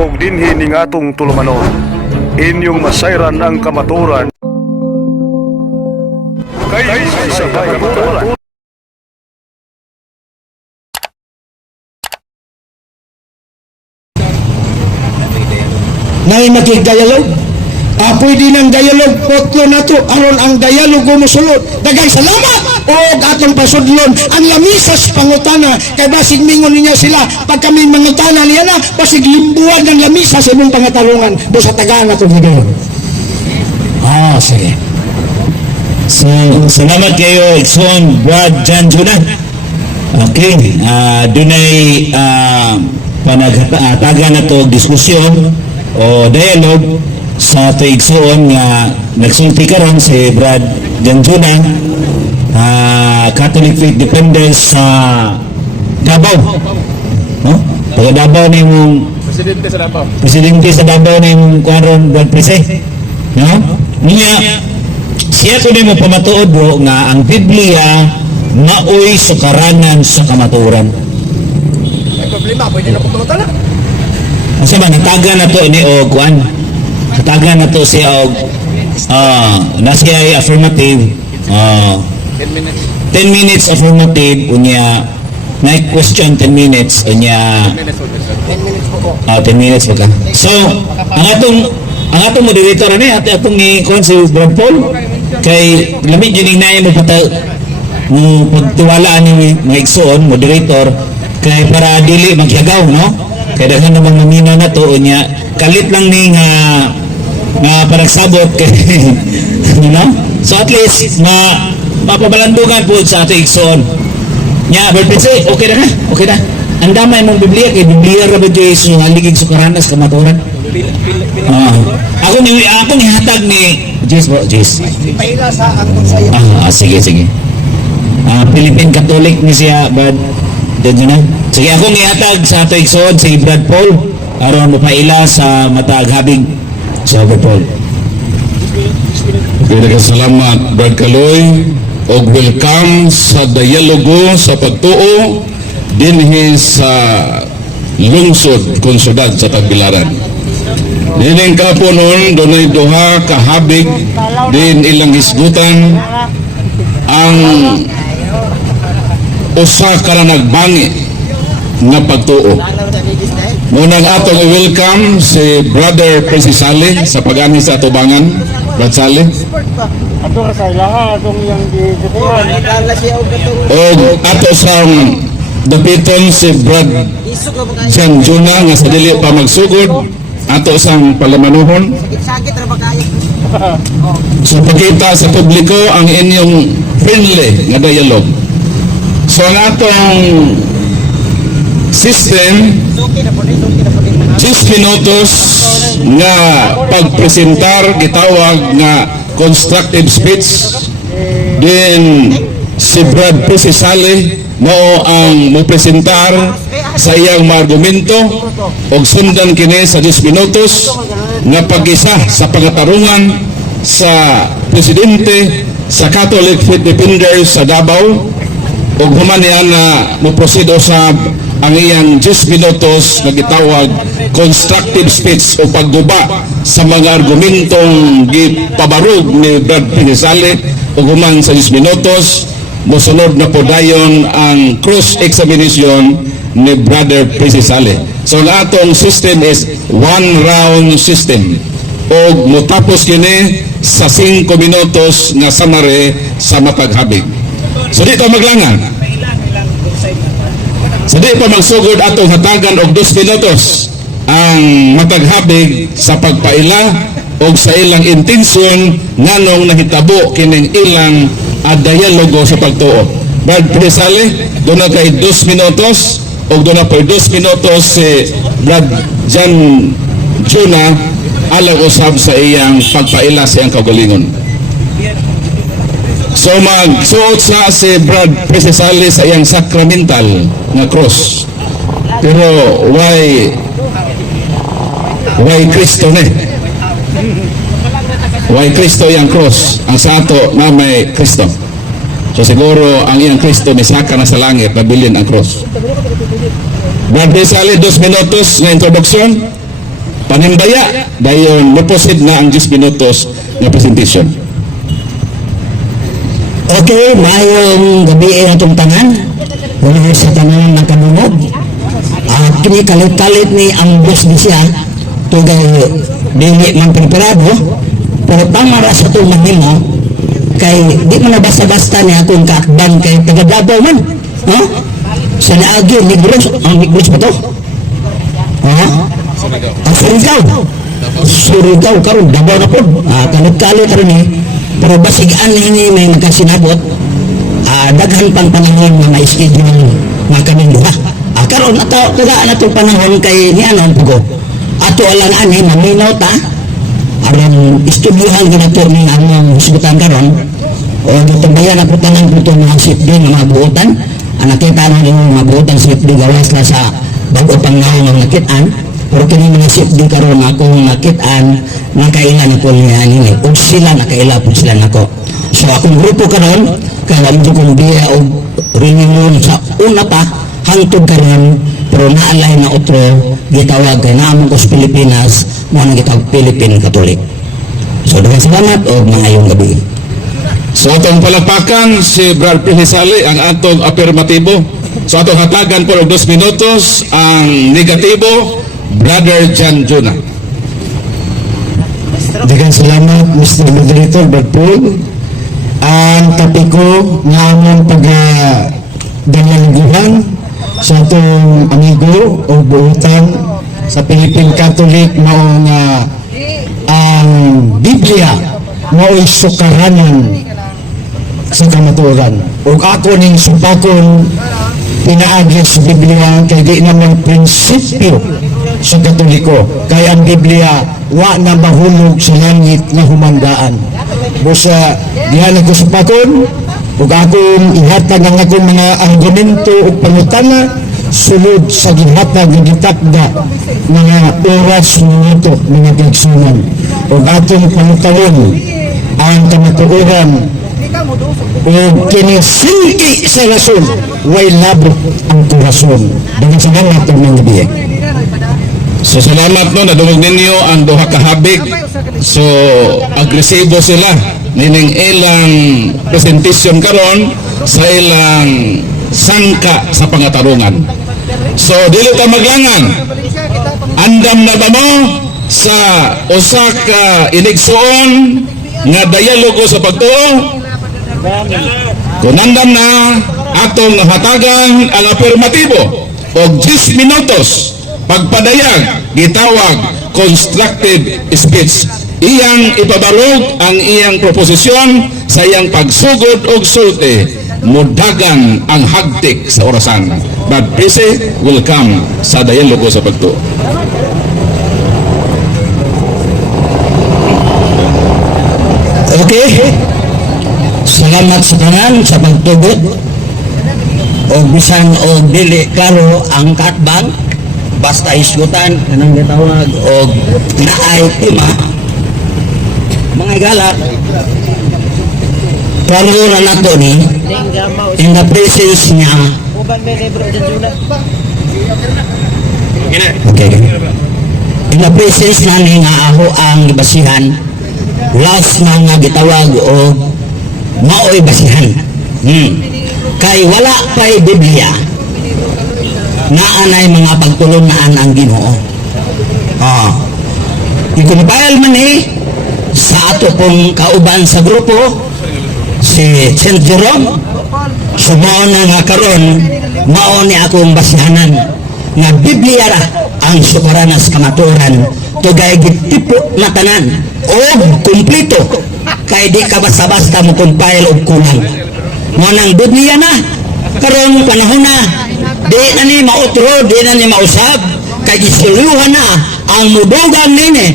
og dinhi ning atong tulumanon. Inyong masayran ang kamaturan kay sa kamaturan. Nay makig-dialog. Pwede ng dialog potlo na to aron ang dialog musulod. Dagay salamat o atong pasudlon ang lamisas pangutana kay basig mingon niya sila pag kami mangutana niya na basig limbuan ng lamisas sa imong pangatarungan do sa tagaan atong higayon. Sige. So, salamat kayo, Ikson, Brad, Jan, Juna. Okay, dunay panagtaga na to diskusyon o dialogue sa ito Ikson nga nagsulti karon si Brad Jan, Juna, Catholic Faith Defenders sa Davao. No? Taga Davao na yung Presidente sa Davao na yung Kuaron Brad Prese. No? Niya, siya ko din mo pamatuod bro nga ang Biblia maoy sukaranan sa kamaturan. May problema, pwede na pagmutana. Asa ba nataga na to ni og kuan? Nataga na to siya og na siya ay affirmative 10 minutes affirmative unya na question 10 minutes unya 10 minutes po. 10 minutes po ka. So ang atong moderator ani atong ni kuan si Brad Paul kay lamig yun na mo pagtiwalaan ni mga igsoon moderator kay para dili magyagaw no kay daghan namang mamina na to unya kalit lang ni nga panagsabot kay you know so at least mapabalandugan po sa ating igsoon nya but say okay na ang damay mong Biblia kay Biblia ra ba Jesu nga ligig sukaranas kamaturan. Ako ni hatag ni Jess. Paila sa akong sayo. Sige. Philippine Catholic ni siya but dito na. Sige ako ni hatag sa ato igsoon si Brad Paul aron mapaila sa matag habig sa Brad Paul. Salamat Brad Kaloy og welcome sa dialogo sa pagtuo dinhi sa lungsod konsyudad sa Tagbilaran. Nining kapunon dunay duha ka habig din ilang hisgutan ang usa ka nagbangi nga pagtuo. Munang atong i-welcome si Brother Presi Sale sa pag-ani sa atubangan. Brad Sale. Ato sa ilaha atong yang gituan. O ato sang dapiton si Brad Jan Juna nga sa dili pa magsugod ato sang palamanuhon. Sakit ra ba kayo? So pagkita sa publiko ang inyong friendly nga dialogue. So ang atong system 10 minutos nga pagpresentar gitawag nga constructive speech din si Brad Presi Sale mao ang mopresentar sa iyang mga argumento og sundan kini sa 10 minutos nga pag-isa sa pangatarungan sa presidente sa Catholic Faith Defenders sa Davao og human niya na moproceed sa ang iyang 10 minutos nga gitawag constructive speech o pagguba sa mga argumentong gipabarog ni Brad Presi Sale og human sa 10 minutos mosunod na po dayon ang cross-examination ni Brother Presi Sale. So ang atong system is one round system o mutapos kini sa 5 minutos nga summary sa mataghabig. So di ta maglangan. So di pa magsugod atong hatagan og 2 minutos ang mataghabig sa pagpaila o sa ilang intensyon nganong nahitabo kining ilang dialogo sa pagtuo. Brad Presi Sale, doon na kay 2 minutos o doon na po 2 minutos si Brad Jan Juna alang usab sa iyang pagpaila sa iyang kaugalingon. So magsuot sa si Brad Presi Sale sa iyang sacramental nga cross. Pero why Kristo ne? Why Kristo iyang cross? Ang sa ato na may Kristo. So siguro ang iyang Kristo misaka na sa langit nabilin ang cross. Brad Presi Sale, 2 minutos na introduction. panimbaya dayon moproceed na ang 10 minutos nga presentation. Okay, mayong gabi atong tanan. Wala sa tanan nakanunog. Kini kalit-kalit ni ang boss ni siya. Tugay dili man preparado. Pero pamara sa itong mahimo, kay di man na basta-basta ni akong kaakban kay taga-Davao man. Sa naagi, Negros, ang Negros ba to? Ang Surigao karon Davao na po. Kalit-kalit rin eh. Pero basigaan ini may nagkasinabot, daghan pang panahon nga may schedule nga kaming duha. Karon ato tagaan atong panahon kay ni ano pugo. Ato alang ani maminaw ta aron istudyohan ginato ni among hisgutan karon. O tubayan ako tanan puto mga safety nga mabuotan. Nakita na rin mga mabuotan safety gawas na sa bago pangngaw nga nakitaan. Pero kini mga safety karon akong nakitaan nakailan ako niya nini ug sila nakaila po sila nako. So akong grupo karon kaya medyo kong biya o reunion sa una pa hangtod karon pero naalay na otro gitawag kay naamon ko sa Pilipinas mo nang gitawag Philippine Catholic. So daghang salamat o maayong gabi. So atong palakpakan si Brad Pihisali ang atong afirmatibo. So atong hatagan po og 2 minutos ang negatibo Brother John Juna. Daghang salamat Mr. Moderator Brad Paul. Ang tapiko nga among pagdalaguhan sa atong amigo o buutan sa Philippine Catholic mao nga ang Biblia mao'y sukaranan sa kamatuoran. Ug ako ning supakon pinaagi sa Biblia kay di naman prinsipyo sa Katoliko kay ang Biblia wa na mahulog sa langit nga humandaan. Busa diha ko supakon ug akong ihatag ang akong mga argumento ug pangutana sulod sa gihatag nga gitakda mga oras minuto mga kaigsunan ug atong pangutalon ang kamatuoran ug kini singki sa rason way labot ang kurason. Daghang salamat ang mga gabi. So salamat no nadungog ninyo ang duha ka habig. So agresibo sila nining ilang presentation karon sa ilang sangka sa pangatarungan. So dili ta maglangan. Andam na ba mo sa usa ka inigsoon nga dialogo sa pagtuo? Kung andam na atong hatagan ang afirmatibo og 10 minutos pagpadayag gitawag constructive speech. Iyang ipabalog ang iyang proposisyon sa iyang pagsugod og sulti mudagan ang hagtik sa orasan. But Prisi will come sa dialogo sa pagtuo. Okay. Salamat sa tanan sa pagtugot. O bisan o dili klaro ang katbang basta isgutan kanang gitawag og naay tema mga galak klaro na nato ni in the presence niya. Okay. In the presence na ni nga ako ang basihan last na nga gitawag og mao'y basihan. Kay wala pa'y Biblia na anay mga pagtulunaan ang Ginoo. I-compile man sa ato pong kauban sa grupo si St. Jerome. Sumao na nga karon mao ni akong basihanan nga Biblia ra ang sukaranas kamatuoran tugay gitipo na tanan o kumpleto kay di ka basta-basta mo compile og kulang. Mo nang Biblia na karon panahon na di na ni mautro, di na ni mausab kay gisuluhan na ang mudugang nini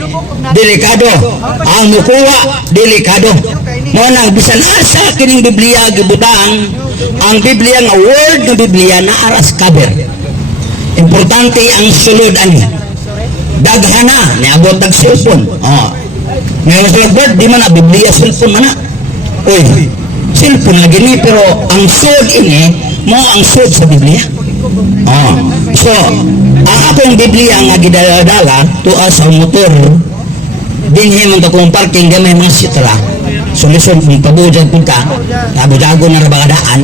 delikado, ang mukuha delikado. Mo nang bisan asa kining Biblia gibutang ang Biblia nga word nga Biblia na aras cover. Importante ang sulod ani. Daghan na niabot tag cellphone. Ngayon sa word di man na Biblia cellphone man na. Oy, cellphone lagi ni pero ang sulod ini mo ang sulod sa Biblia. So, ang akong Biblia nga gidala-dala tuwa sa motor, dinhi man to kung parking gamay mga sitra. So, listen, kung pabudad po ka, pabudago na rabagadaan.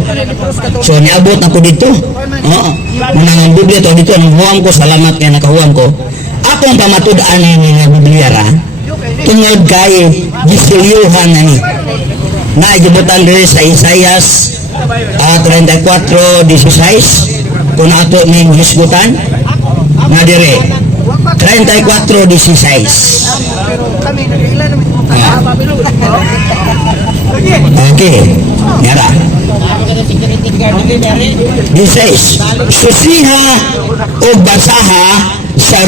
So, niabot na ko dito. Muna ang Biblia to dito, nang huwam ko, salamat kaya nakahuwam ko. Akong pamatud-an nga Biblia ra, tungod kay gisilyuhan na ni. Naigibutan rin sa Isaias 34:16 kung ato ning hisgutan na dire 34:16. Okay, yara. This says, susiha o basaha sa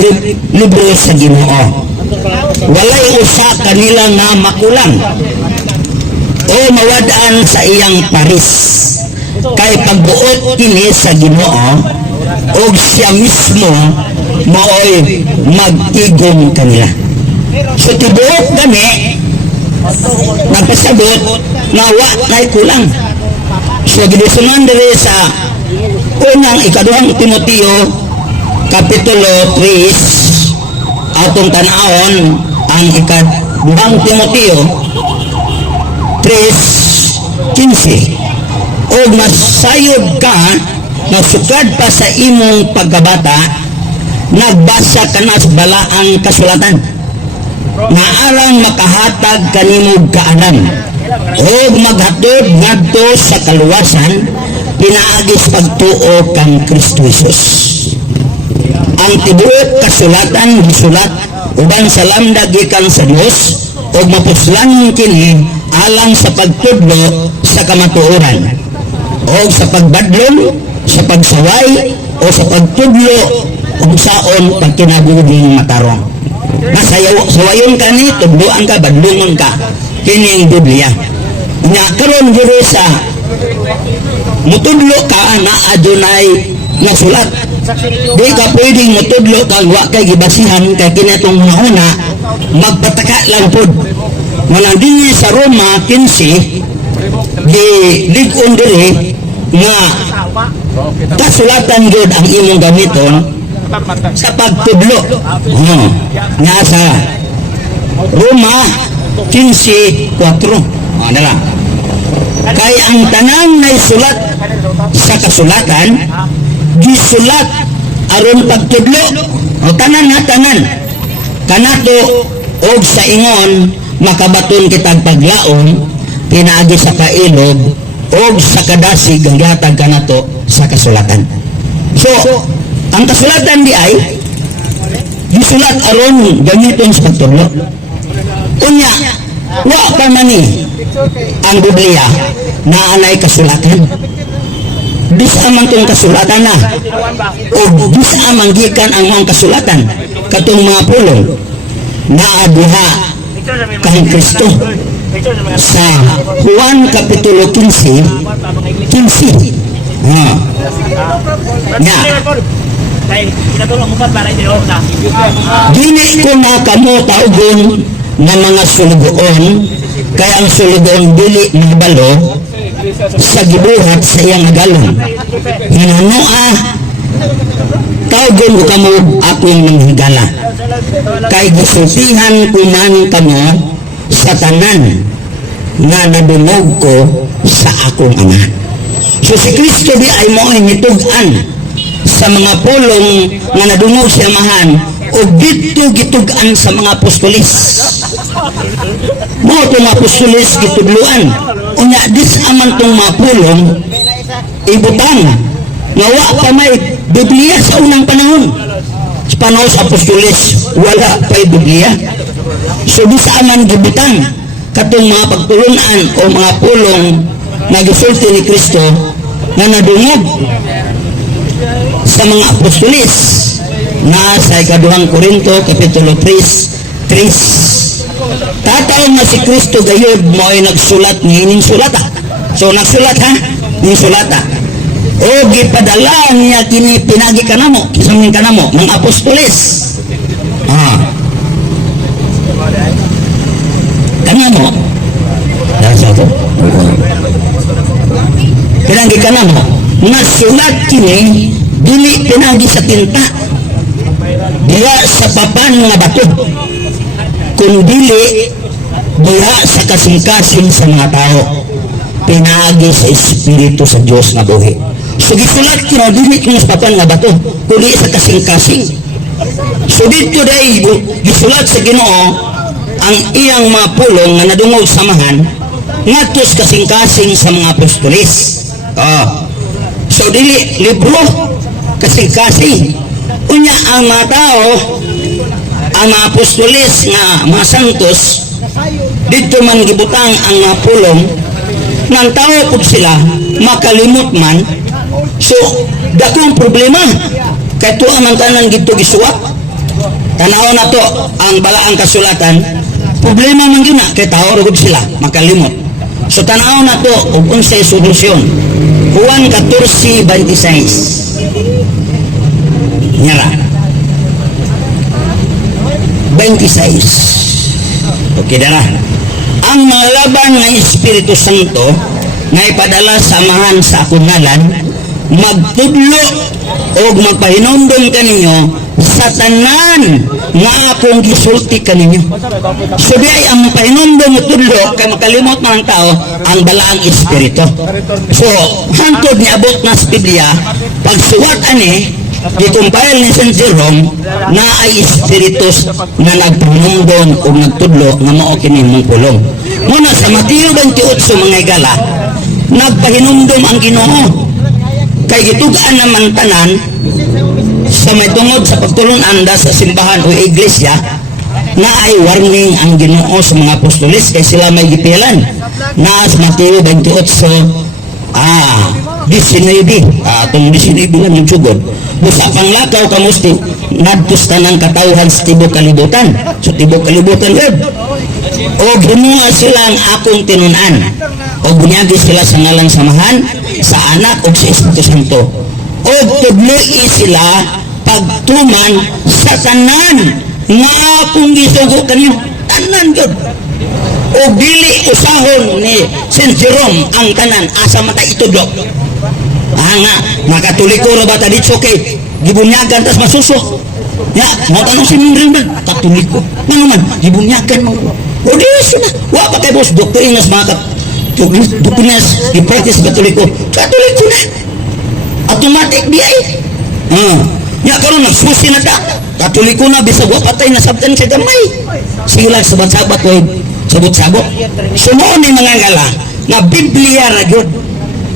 libro sa Ginoo. Walay usa kanila nga makulang o mawadaan sa iyang paris. Kay pagbuot kini sa Ginoo o siya mismo maoy magtigom kanila. So tibuok kami nagpasabot na wa kay kulang. So gidisunan diri sa unang ikaduhang Timoteo kapitulo 3 atong tan-awon ang ikaduhang Timoteo 3:15. O masayod ka na sukad pa sa imong pagkabata, nagbasa ka na sa balaang kasulatan na arang makahatag kanimog kaalam o maghatod ngadto sa kaluwasan pinaagis pagtuo kang Kristo Jesus. Ang tibuok kasulatan gisulat uban sa lamda gikan sa Dios o mapuslan kini alang sa pagtudlo sa kamatuoran o sa pagbadlong, sa pagsaway o sa pagtudlo o saon pagkinabuding matarong. Sawayon ka ni, tudloan ka, badlungon ka. Kini ang Biblia. Nga karon guro sa mutudlo ka na adunay nasulat. Di ka pwedeng mutudlo kag wa kay gibasihan kay kinatong una magpataka lang pod. Manang dinhi sa Roma 15 di lig-on diri nga kasulatan gyud ang imong gamiton sa pagtudlo. Nga sa Roma 15:4. Ano lang. Kay ang tanan na isulat sa kasulatan gisulat aron pagtudlo. O tanan na tanan. Kanato og sa ingon makabaton kitag paglaom pinaagi sa kailog og sa kadasig ang gihatag kanato sa kasulatan. So, ang kasulatan di ay gisulat aron gamiton sa pagtudlo. Unya, wa pa man ni ang Biblia na anay kasulatan. Bisa man tong kasulatan na o bisa man gikan ang mga kasulatan katong mga pulong na aduha kang Kristo sa Juan kapitulo 15. Dili ko na kamo taugon na mga sulugoon kay ang sulugoon dili mabalo sa gibuhat sa iyang agalon. Hinanoa taugon ko kamo akong manghigala kay gisultihan ko man kamo sa tanan nga nadungog ko sa akong ama. So si Kristo di ay mo ay nitug-an sa mga pulong nga nadungog sa amahan o dito gitug-an sa mga apostolis. Mo itong apostolis gitudluan. Unya dis aman tong mga pulong ibutang nga wa pa may Biblia sa unang panahon. Sa panahon sa apostolis wala pa'y Biblia. So di sa aman gibutang katong mga pagtulunan o mga pulong na gisulti ni Kristo na nadungog sa mga apostolis na sa ikaduhang Korinto kapitulo 3. Tataon na si Kristo gayud mo ay nagsulat ni ining sulata. So nagsulat ha, ning sulata. O gipadala niya kini pinagi kanamo, kisang kanamo ng apostolis. Kanamo. Nasa to. Pinagi kanamo. Nasulat kini dili pinagi sa tinta, diha sa papan nga bato, kung dili diha sa kasing-kasing sa mga tao, pinagi sa Espiritu sa Dios nga buhi. So gisulat kina dili kung sa papan nga bato, kundi sa kasing-kasing. So dito day gisulat sa Ginoo ang iyang mga pulong nga nadungog samahan ngadto sa kasing-kasing sa mga apostoles. So dili libro, kasing-kasing. Unya ang mga tao, ang mga apostoles nga mga santos, dito man gibutang ang mga pulong nang tao pud sila makalimot man. So dakong problema kay tuwa man tanan gito gisuwat. Tanaw na to ang balaang kasulatan, problema man gyud na kay tao ra gud sila makalimot. So tanaw na to ug unsay solusyon. Juan 14:26. Nyara 26. Okay dara. Ang mga laban nga Espiritu Santo nga ipadala sa amahan sa akong ngalan magtudlo o magpahinumdom kaninyo sa tanan nga akong gisulti kaninyo. So di ay ang pahinumdom nga tudlo kay makalimot man ang tao ang balaang Espiritu. So hantod ni abot na sa Biblia pagsuwat ani gikumpile ni St. Jerome na ay espiritus na nagpanungdon o nagtudlo nga mao kini mong pulong. Muna sa Mateo 28 mga igala, nagpahinumdom ang Ginoo kay gitugaan naman tanan sa may tungod sa pagtulong anda sa simbahan o iglesia na ay warning ang Ginoo sa mga apostoles kay sila may gipilan na sa Mateo 28 19 atong 19 lang yung sugod. Busa pang lakaw kamusti ngadtos tanang katawhan sa tibok kalibutan. So tibok kalibutan yun. O ginuha sila ang akong tinunan. O bunyagi sila sa ngalang samahan sa anak o sa Espiritu Santo. O tudloi sila pagtuman sa tanan nga akong gisugo kanyo. Tanan yun. O dili usahon ni St. Jerome ang tanan asa mata itudlo. Nga makatuliko na ba tadi okay gibunyagan tas masuso ya mo tanong si Mingrin man katuliko ano man gibunyagan mo o di na wa pa kay boss doktrinas mga doktrinas i-practice katuliko na automatic di ay ya karon nagsusi na ta katuliko na bisag wa patay na sabtan sa gamay sila sabat-sabat o sabot-sabot sumo ni mga gala na Biblia ra gyud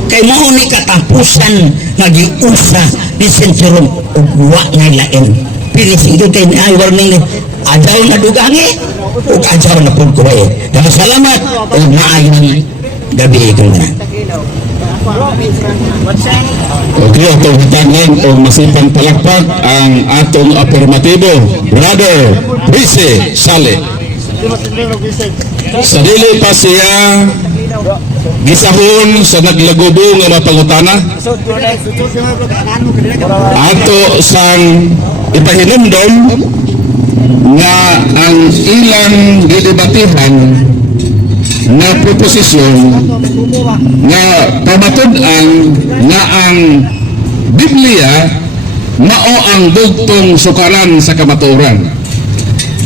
kay mao ni katapusan nga giusa ni St. Jerome ug wa nga lain pinisigod kay ay warning ni adlaw na dugangi ug adlaw na pud kuway. Daghang salamat ug maayong gabi ikong na. Okay, atong hitangin o masipang palakpak ang atong afirmatibo, Brother Brice Sale. Sa dili pa siya gisahon sa naglagubo nga mapangutana ato sang ipahinumdom nga ang ilang gidebatihan na proposisyon nga pamatud-an nga ang Biblia mao ang bugtong sukaran sa kamatuoran.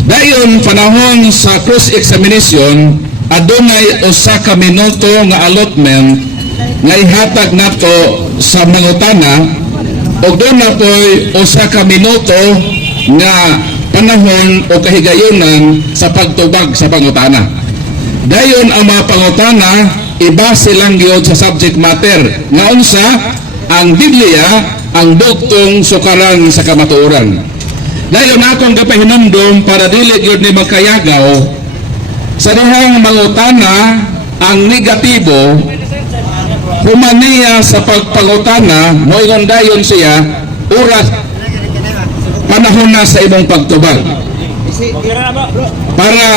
Dayon panahon sa cross-examination adunay usa ka minuto nga allotment nga ihatag nato sa mangutana ug doon na po'y usa ka minuto nga panahon o kahigayonan sa pagtubag sa pangutana. Dayon ang mga pangutana ibase lang gyud sa subject matter nga unsa ang Biblia ang bugtong sukaran sa kamatuoran. Dayon akong gapahinumdom para dili gyud ni magkayagaw sa dihang mangutana ang negatibo humaniya sa pagpangutana moingon dayon siya oras panahon na sa imong pagtubag para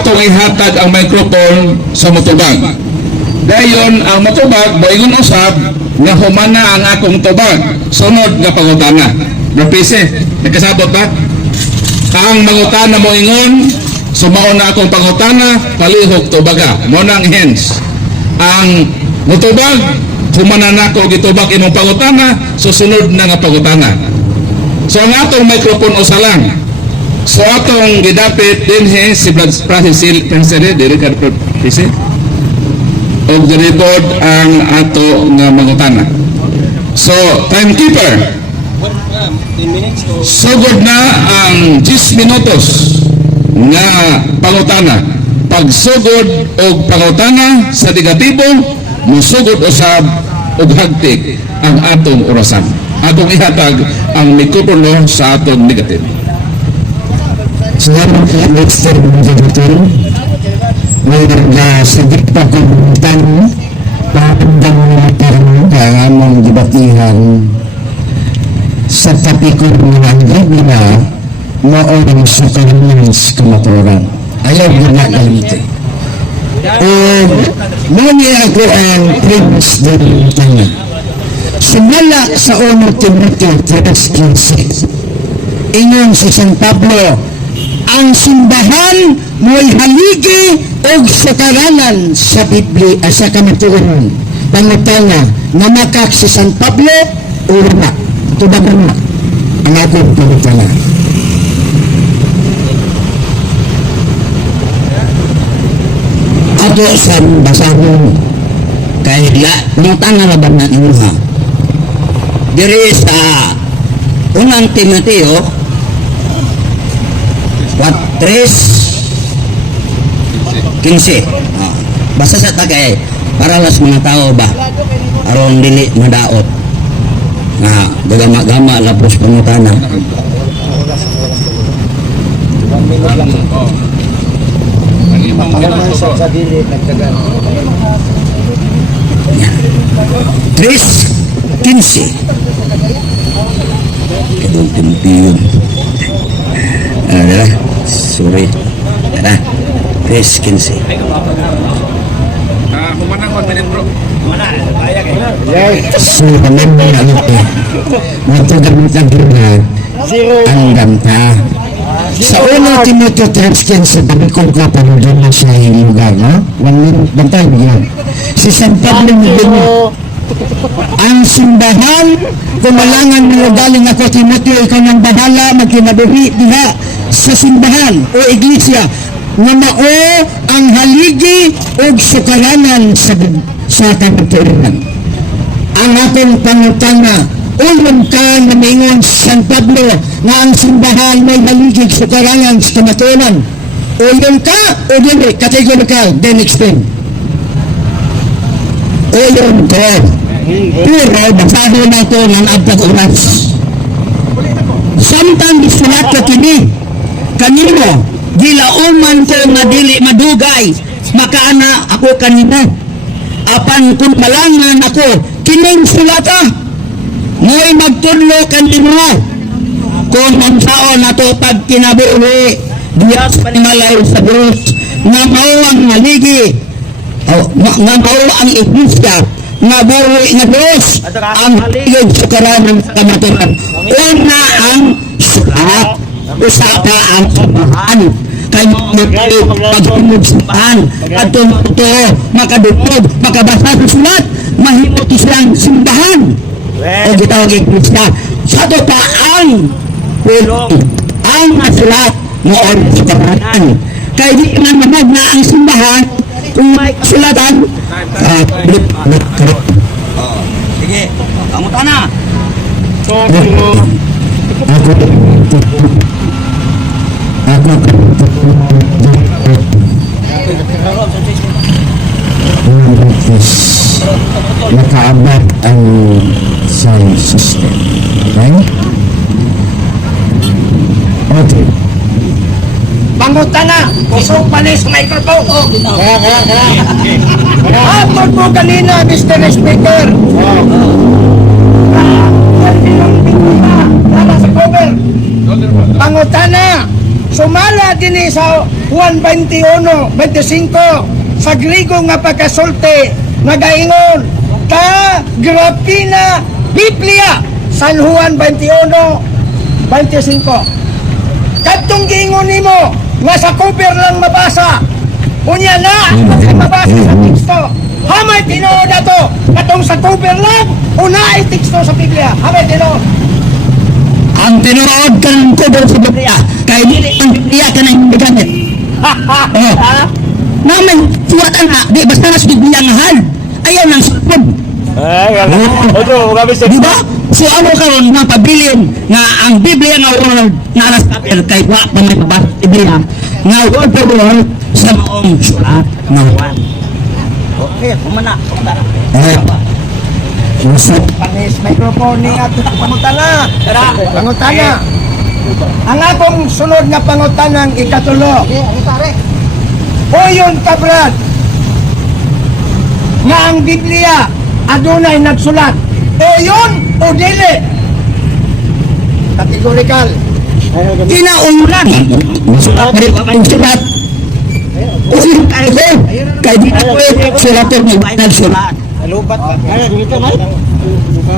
atong ihatag ang microphone sa motubag. Dayon ang motubag moingon usab nga humana ang akong tubag sunod nga pangutana. Napise, nagkasabot ba? Ang mangutana moingon sumao na akong pangutana palihog tubaga mo nang hens ang mutubag humanan ako gitubag imong pangutana, susunod na nga pangutana. So ang atong microphone usa lang. So atong gidapit dinhi si President diri ka President. Og the record ang ato nga mangutana. So timekeeper. Sugod na ang 10 minutos nga pangutana. Pagsugod og pangutana sa negatibo, musugod usab og hagtik ang atong orasan. Atong ihatag ang mikropono sa atong negatibo. Salamat po, Mr. Director. May nagsagot pa kong tanong, papandang natin ang among debatihan sa tapikon ng hanggang na maoring sukarin sa kamaturan. Ayaw ko na gamitin. O nani ako ang previous din tanga. Sumala sa 1 Timothy 3:15. Ingon si San Pablo, ang simbahan mo'y haligi o sukaranan sa Biblia sa kamaturan. Pangutana, namakak si San Pablo o wala. Tubagan na ang akong pangutana. Ato sa basahon kahit pangutana na ba na inuha diri sa unang Timoteo 3:15. Basta sa tagay para las mga tao ba aron dili madaot nga gagama-gama lapos pangutana. Chris 15 kadong timpiyon ada sorry ada Chris 15 so naman mo ano ko matagamit ang ang ganta sa una Timoteo 3:15 sabi ko ka panudon na sa lugar no 1 minute bantay mo yan si San Pablo mo ang simbahan kumalangan mo galing ako Timoteo ikaw nang bahala magkinabuhi diha sa simbahan o iglesia nga mao ang haligi o sukaranan sa kamaturan. Ang akong pangutana ulong ka na mingon San Pablo nga ang simbahan may haligi o sukaranan sa kamaturan. Ulong ka o dili categorical then explain. Ulong ko pero basahin na ito ng abtag oras. Samtang isulat ko kini kanino gilauman ko nga dili madugay makaana ako kanino apan kung malangan ako kining sulata mo'y magtudlo kanino kung ang tao na to pag kinabuhi diyas panimalay sa Diyos nga mao ang maligi nga mao ang iglesia nga buhi nga Diyos ang haligid sa karanang kamaturan una ang sulat usapa ang simbahan kay pagtungod simbahan at ito makadugtog makabasa sa sulat mahimot silang simbahan o gitawag iglesia sa ito pa ang sulat mo ang simbahan kay di man mamag na ang simbahan kung may kasulatan sige kamuta na ako nakaabot ang sound system okay? Okay Pangutana, kusog panis microphone. Hapon po kanina, Mr. Speaker. Tama sa cover. Pangutana, sumala din sa Juan 21:25 sa Griego nga pagkasulti nagaingon ta grapina Biblia San Juan 21:25. Kadtong giingon nimo nga sa cover lang mabasa. Unya na, mabasa sa teksto. Hamay tinuod na to. Katong sa cover lang, una ay teksto sa Biblia. Hamay tinuod. Ang tinuod ka ng cover sa Biblia, kaya dili ang Biblia ka na yung gamit. Naman, suwatan na, di basta nas Biblia nga hal. Ayaw nang supod. Di ba? So ano karon nga pabilin nga ang Biblia nga word nga alas kapil kay wa pa may pabasa sa Biblia nga word for word sa maong sulat nga Juan. Okay, kumana. Panis microphone ni ato pangutana. Pangutana. Ang akong sunod nga pangutanang ikatulo. Uyon ka, Brad, nga ang Biblia adunay nagsulat. Uyon o dili? Categorical. Kinaulan. Masulat pa rin ang sulat. Uyon tayo ko. Kaya di na pwede sulator may nagsulat.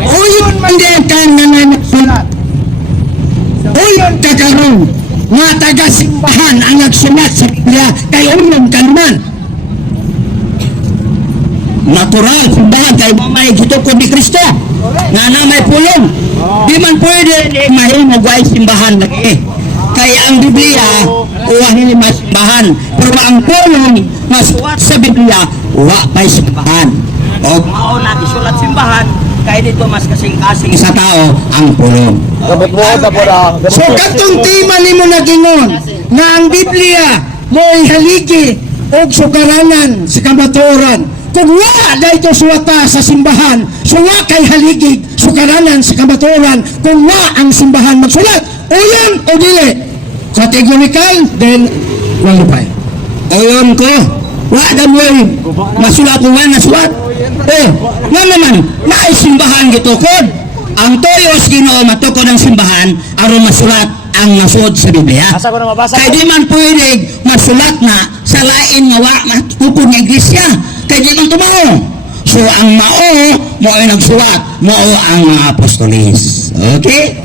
Uyon man din ka nga nagsulat. Uyon ka karon nga taga-simbahan ang nagsulat sa Biblia kay uyon ka naman. Natural, simbahan kay mamay gitukod ni Kristo nga na may pulong. Di man pwede mahimog ay simbahan lagi. Kaya ang Biblia uwahin ni simbahan. Pero ang pulong masuwat sa Biblia wa pa'y simbahan. O mauna isulat simbahan kaya dito mas kasing-kasing sa tao ang pulong. So katong tema nimo na ginon nga ang Biblia mo'y haligi og sukaranan sa kamatuoran. Kung wa dayto suwata sa simbahan, so wa kay haligig sukaranan sa kamatuoran kung wa ang simbahan magsulat. Uyon o dili? Categorical, then qualified. Ayon ko, wa da mo'y masulat ko nga nasulat. Nga naman, simbahan gitukod. Ang tuyos Ginoo matukod ang simbahan aron masulat ang nasud sa Biblia. Kaya di man pwede masulat na sa lain nga wa matukod ng iglesia. Kaya di man tumao. So ang mo ay nagsulat, mao ang mga apostolis. Okay?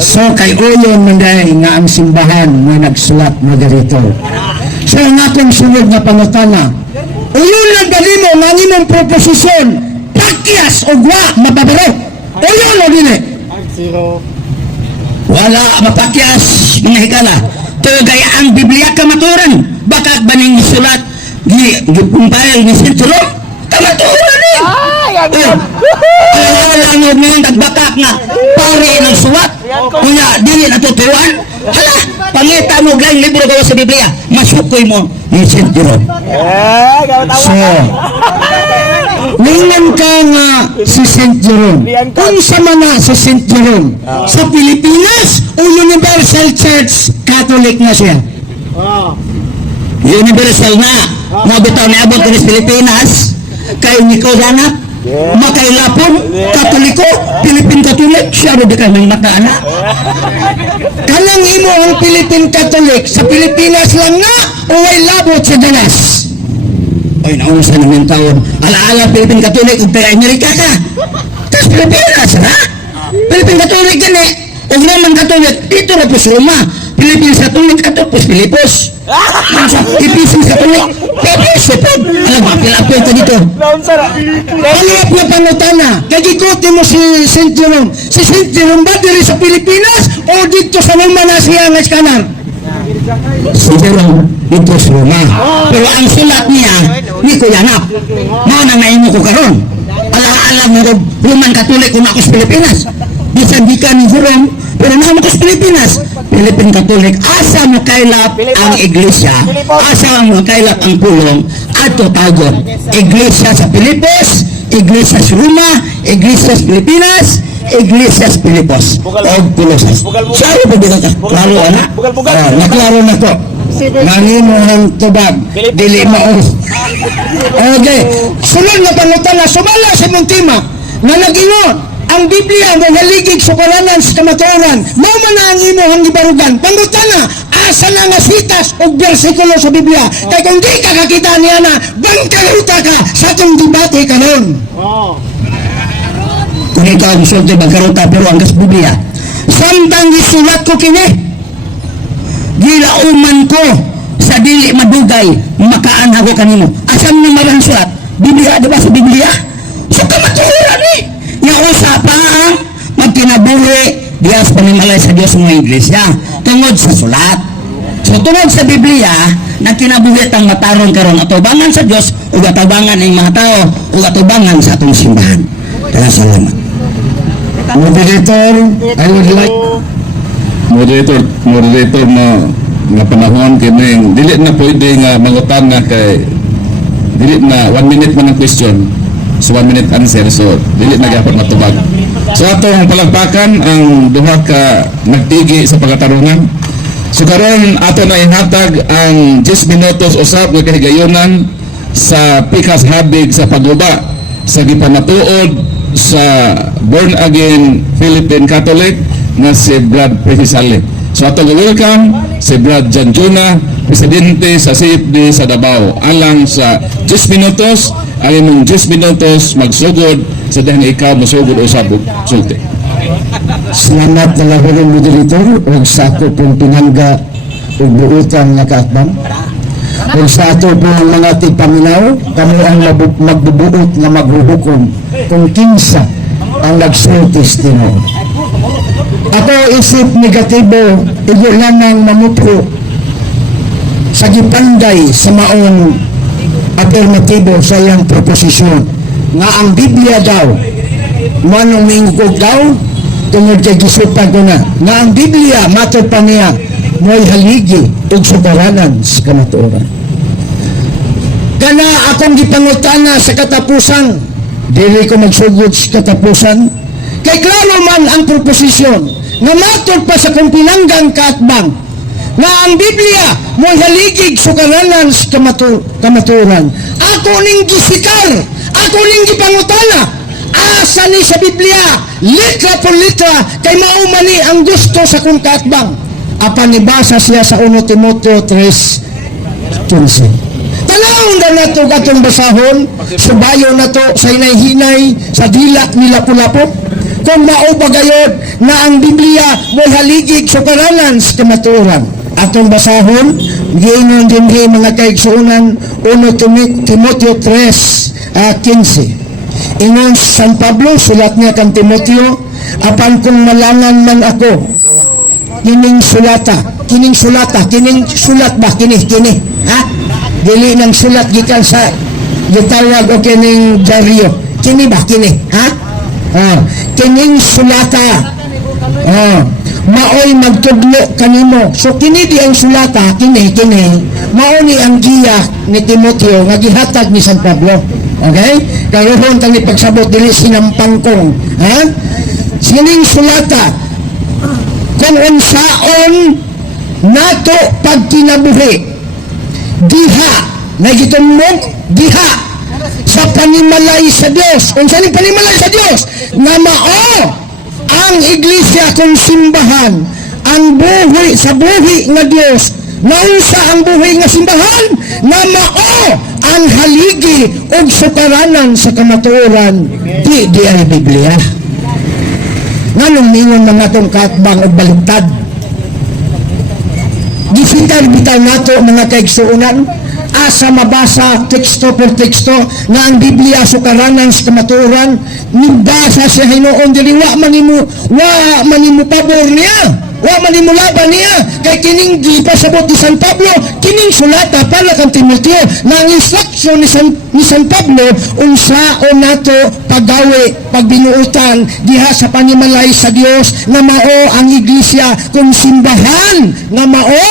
So kay uyon man day nga ang simbahan mo nagsulat mo dito. So ang akong sunod na pangutana, uyon lang gali mo nga imong proposisyon, pakyas o wa mapabaro. Uyon o dili? Wala mapakyas mga higala. Gaya ang Biblia kamaturan. Bakit ba ning sulat gipumpayal ni Sintro? Kamaturan eh. Alam mo ngayon nagbakak nga pare ng suwat. Kaya dili natuturuan. Hala, pangita mo lang libro ko sa Biblia. Masukoy mo ni Sintro. So, lingan ka nga si St. Jerome. Kung sa mana si St. Jerome, sa Pilipinas o Universal Church, Catholic na siya. Universal na. Mabitaw na abot ng Pilipinas. Kayo Nico Zanap. Makailapon. Katoliko. Philippine Catholic. Siya rin ka ng makaanak. Kanang imo ang Philippine Catholic, sa Pilipinas lang nga o ay labot sa danas. Ay, nausa naman taon. Alaala, Philippine Catholic, kung taga Amerika ka. Tapos Pilipinas, ha? Philippine Catholic ka na. Huwag naman Catholic, dito na po Roma. Philippines Catholic, Catholic, Pilipos. Episis Catholic, Pilipos. Alam mo, pilapil ka dito. Palap na pangutana, kagikuti mo si St. Jerome. Si St. Jerome ba diri sa Pilipinas o dito sa Roma siya ng Kanar? Si Jerome, dito sa Roma. Pero ang sulat niya, ni Kuya Nap. Mga nangayin mo ko karon. Ala-ala mo ko, Roman Catholic kung ako sa Pilipinas. Bisan di ka ni Jerome, pero naman ko sa Pilipinas. Philippine Catholic, asa mo kailap ang iglesia, asa mo kailap ang pulong, at tagot. Iglesia sa Pilipos, iglesia sa Roma, iglesia sa Pilipinas, iglesia sa Pilipos. O Pilosas. Saan po dito ka? Klaro, anak? Naklaro na to. Nangimo ang tubag, dili maos. Okay, sunod na pangutana, sumala sa mong tema, na nag-ingon, ang Biblia mo haligig sukaranan sa kamatuoran, mao man na ang imo ang ibarugan. Pangutana, asa na nga sitas o bersikulo sa Biblia? Kaya kung di ka kakita niya na, bangkaruta ka sa atong debate karon. Kung ikaw ang sulti magkaruta pero ang gas Biblia, samtang isulat ko kini, gilauman ko sa dili madugay, makaan ako kanino. Asam na marang sulat, Biblia, di ba sa Biblia? So kamaturan ni. Nga usapan ang magkinabuhi diya sa panimalay sa Dios mga iglesia tungod sa sulat. So tungod sa Biblia, nagkinabuhi tang mataron karon atubangan sa Dios ug atubangan ng mga tao ug atubangan sa atong simbahan. Kaya salamat. Moderator, I would like moderator nga panahon kining dili na pwede nga mangutan na kay dili na 1 minute man ang question, so 1 minute answer, so dili na gyapon matubag. So atong palagpakan ang duha ka nagtigi sa pagatarungan. So karon ato na ihatag ang 10 minutos usab nga kahigayonan sa pikas habig sa pagguba sa gipanatuod sa born again Philippine Catholic nga si Brad Precisale. So ato welcome si Brad Janjuna, presidente sa CFD sa Davao, alang sa 10 minutos. Ang imong 10 minutos magsugod sa dahil ikaw masugod usab og sulti. Salamat na lang ng moderator o sa ako pong pinangga o buutan nga kaatbang. O sa ato pong mga tipaminaw, kami ang magbubuot nga maghuhukom kung kinsa ang nagsultis tinoon. Ako isip negatibo, igo lang ng mamutro sa gipanday sa maong afirmatibo sa iyang proposisyon nga ang Biblia daw manong mingkog daw tungod kay gisupan ko na nga ang Biblia matod pa niya mo'y haligi ug sukaranan sa kamatuoran. Kana akong gipangutana sa katapusan, dili ko magsugod sa katapusan, kay klaro man ang proposisyon nga matod pa sa kong pinanggang kaatbang nga ang Biblia mo'y haligig sukaranan sa kamatuoran. Ako ning gisikar, ako ning gipangutana, asa ni sa Biblia, litra por litra, kay maumani ang gusto sa kong kaatbang. Apanibasa siya sa 1 Timoteo 3:15. Talawon na nato katong basahon, subayo na to sa hinay-hinay, sa dilak ni lapu-lapo. Kung maubagayod na ang Biblia mo'y haligig sukaranan sa kamatuoran. Atong basahon, giingon din mga kaigsuunan, 1 Timoteo 3:15. Ingon San Pablo, sulat niya kang Timoteo, apan kung malangan man ako, kining sulat ba, kini, ha? Dili ng sulat gikan sa gitawag o kining dyaryo, kini ba, kini, ha? Kining sulata, maoy magtudlo kanimo. So kini di ang sulata, kini, mao ni ang giya ni Timoteo nga gihatag ni San Pablo. Okay? Karoon tani pagsabot dili sinampangkong, ha? Sining sulata kung unsaon nato pagkinabuhi diha nagitumog diha sa panimalay sa Dios. Unsa ni panimalay sa Dios? Na mao ang iglesia kung simbahan, ang buhi sa buhi nga Dios. Naunsa ang buhi nga simbahan? Na mao ang haligi ug sukaranan sa kamatuoran, di ay Biblia. Nganong mingon na natong kaatbang o balintad? Gifitar bitaw nato mga kaigsuunan, asa mabasa teksto per teksto nga ang Biblia sukaranan sa kamatuoran, nibasa sa Hinuon dili wa manimo pabor niya, wa manimo laban niya, kay kining gipasabot ni San Pablo, kining sulata para kang Timoteo na ang instruction ni San Pablo unsaon nato paggawi, pagbinuutan diha sa panimalay sa Dios na mao ang iglesia kung simbahan nga mao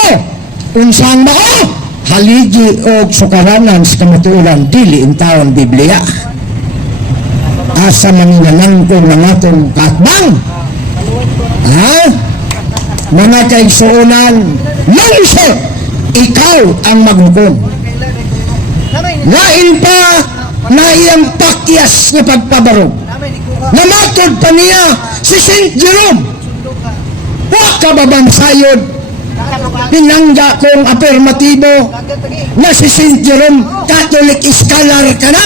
unsang mao haligi o sukaranan sa kamatuoran, dili in taon Biblia. Asa maninanangkong ng atong kaatbang, ha? Mga kaigsuunan, lungsod, ikaw ang maghukom. Lain pa na iyang pakyas na pagpabarog. Namatod pa niya si St. Jerome. Wa ka babansayod pinangga kong afirmatibo na si St. Jerome Catholic scholar ka na?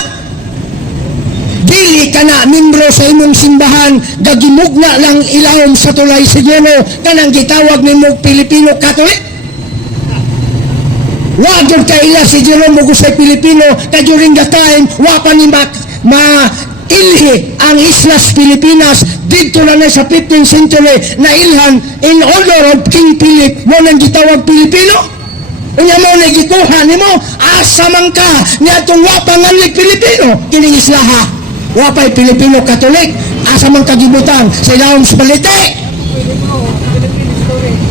Dili ka na membro sa imong simbahan, gagimugna lang ilawom sa tulay siguro kanang gitawag ni mo Pilipino Catholic? Wa gyud kay ila si Jerome Ugusay Pilipino kay during the time wa pa ni ilhi ang Islas Pilipinas dito na sa 15th century na ilhan in honor of King Philip mo nang gitawag Pilipino. Unya mo na gikuha nimo asa man ka niadtong wa panganlik Pilipino kining islaha. Wa pa'y Pilipino Katolik asa man kagibutan sa ilahom sa balite.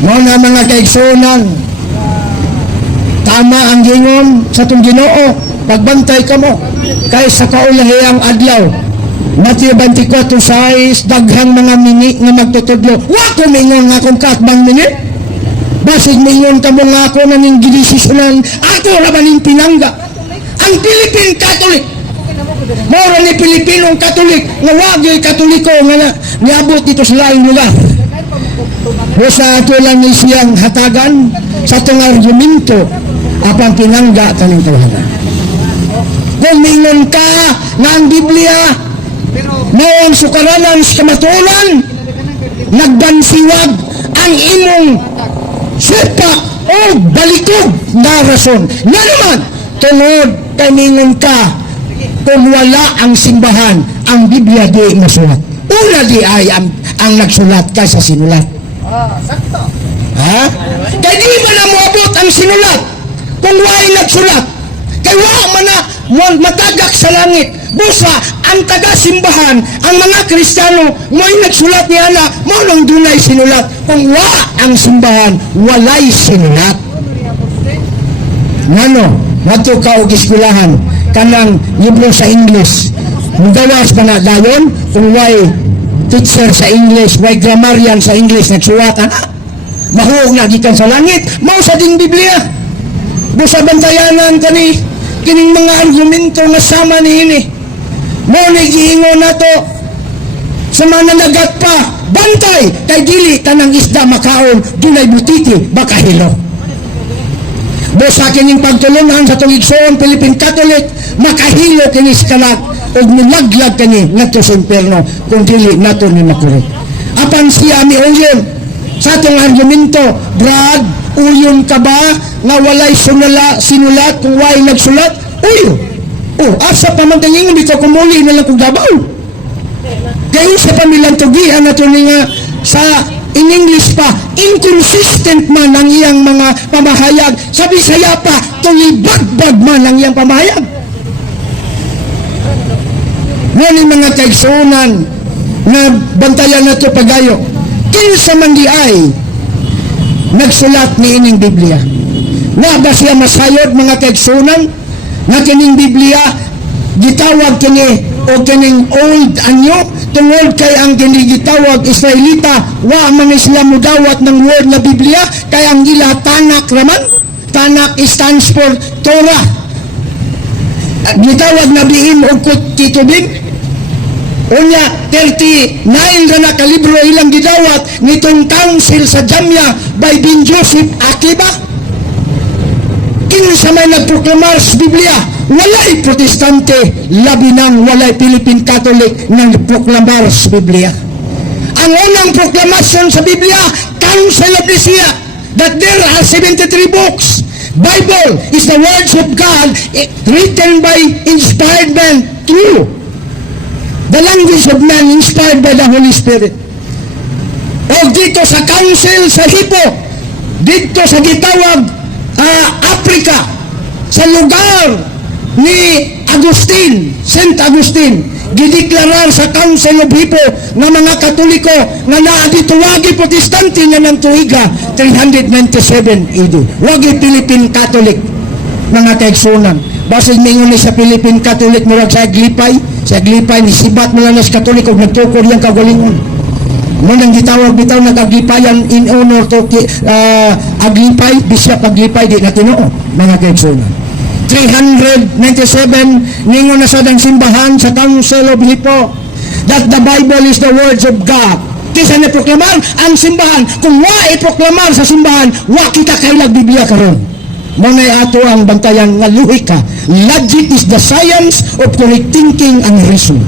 Mo na mga kaigsunan, tama ang gingon sa itong Ginoo, pagbantay ka mo kay sa kaulahiyang adlaw. Matthew 24:6, daghang mga mini nga magtutudlo. Wa ko mingon nga kung katbang mini. Basig mingon ka mo nga ako na ning gidesisyonan, ako ra ba ning pinangga. Ang Philippine Catholic, mora ni Pilipinong Katolik, nga wagyo'y Katoliko nga niabot dito sa laing lugar. Sa ato lang ni siyang hatagan sa itong argumento apang pinangga kaning tawanan. Kung mingon ka na ang Biblia noong sukaranan sa kamatulan, nagbansiwag ang imong supa o balikog na rason. Nga naman, tungod kay mingon ka kung wala ang simbahan, ang Biblia di masulat. Una di ay ang nagsulat kaysa sinulat. Ha? Kaya di ba na moabot ang sinulat kung wa'y nagsulat? Kaya wa man na matagak sa langit. Busa, ang taga-simbahan, ang mga Kristiyano, mo'y nagsulat niya na, mo nang dunay sinulat. Kung wa ang simbahan, walay sinulat. Ngano, nato ka og eskwelahan, kanang libro sa English. Mugawas ba na dayon, kung wa'y teacher sa English, wa'y grammarian sa English, nagsulat, mahuog na gikan sa langit, mao sa ding Biblia. Busa bantayanan kani kining mga argumento nga sama niini. Mo ni giingon nato sa mananagat pa, bantay kay dili tanang isda makaon, dunay butiti baka hilo. Busa kining pagtulungan sa tungigsoon Philippine Catholic, makahilo kini sa kalat ug nilaglag kani ngadto sa impierno kung dili nato ni makurot. Apan siya mi uyon sa atong argumento, Brad, uyon ka ba nga walay sinulat kung way nagsulat? Uyo. Asa pa man tingin dito kumuli na lang kung gabaw. Kaya sa pamilang tugihan na ito nga sa in English pa, inconsistent man ang iyang mga pamahayag. Sa Bisaya pa, tulibagbag man ang iyang pamahayag. Ngayon mga kaigsunan na bantayan na ito pagayo. Kinsa man di ay nagsulat ni ining Biblia. Nga ba siya masayod mga kaigsunan na kining Biblia gitawag kini o kining old anyo tungod kay ang ginigitawag Israelita wa man sila mudawat ng word na Biblia kay ang ila Tanak raman. Tanak stands for Torah. Gitawag na bihim o kitubim. Unya 39 na kalibro ilang gidawat nitong council sa Jamia by Bin Joseph Akiba. Kinsa may nagproklamar sa Biblia, walay protestante, labi nang walay Philippine Catholic nang proklamar sa Biblia. Ang unang proklamasyon sa Biblia, Council of Nicaea, that there are 73 books. Bible is the words of God written by inspired man through the language of man inspired by the Holy Spirit. O dito sa Council sa Hippo, dito sa gitawag Africa, sa lugar ni Agustin, Saint Agustin, gideklarar sa Council of Hippo ng mga Katoliko nga naadituwagi protestante nga ng tuiga 397 AD. Wagi Philippine Catholic mga kaigsunan. Basig mingon ni sa Philippine Catholic murag sa Aglipay ni sibat mo lang sa Katoliko nagtukod yang kagalingon. Munang gitawag bitaw nag-aglipayan in honor to Aglipay, Bishop Aglipay di natinoo mga kaigsunan. 397 ningon na sa dang simbahan sa Council of Hippo that the Bible is the words of God. Kisa na proklamar ang simbahan. Kung wa iproklamar sa simbahan, wa kita kailag Biblia karon. Manay ato ang bantayan nga luhika. Logic is the science of correct thinking and reason.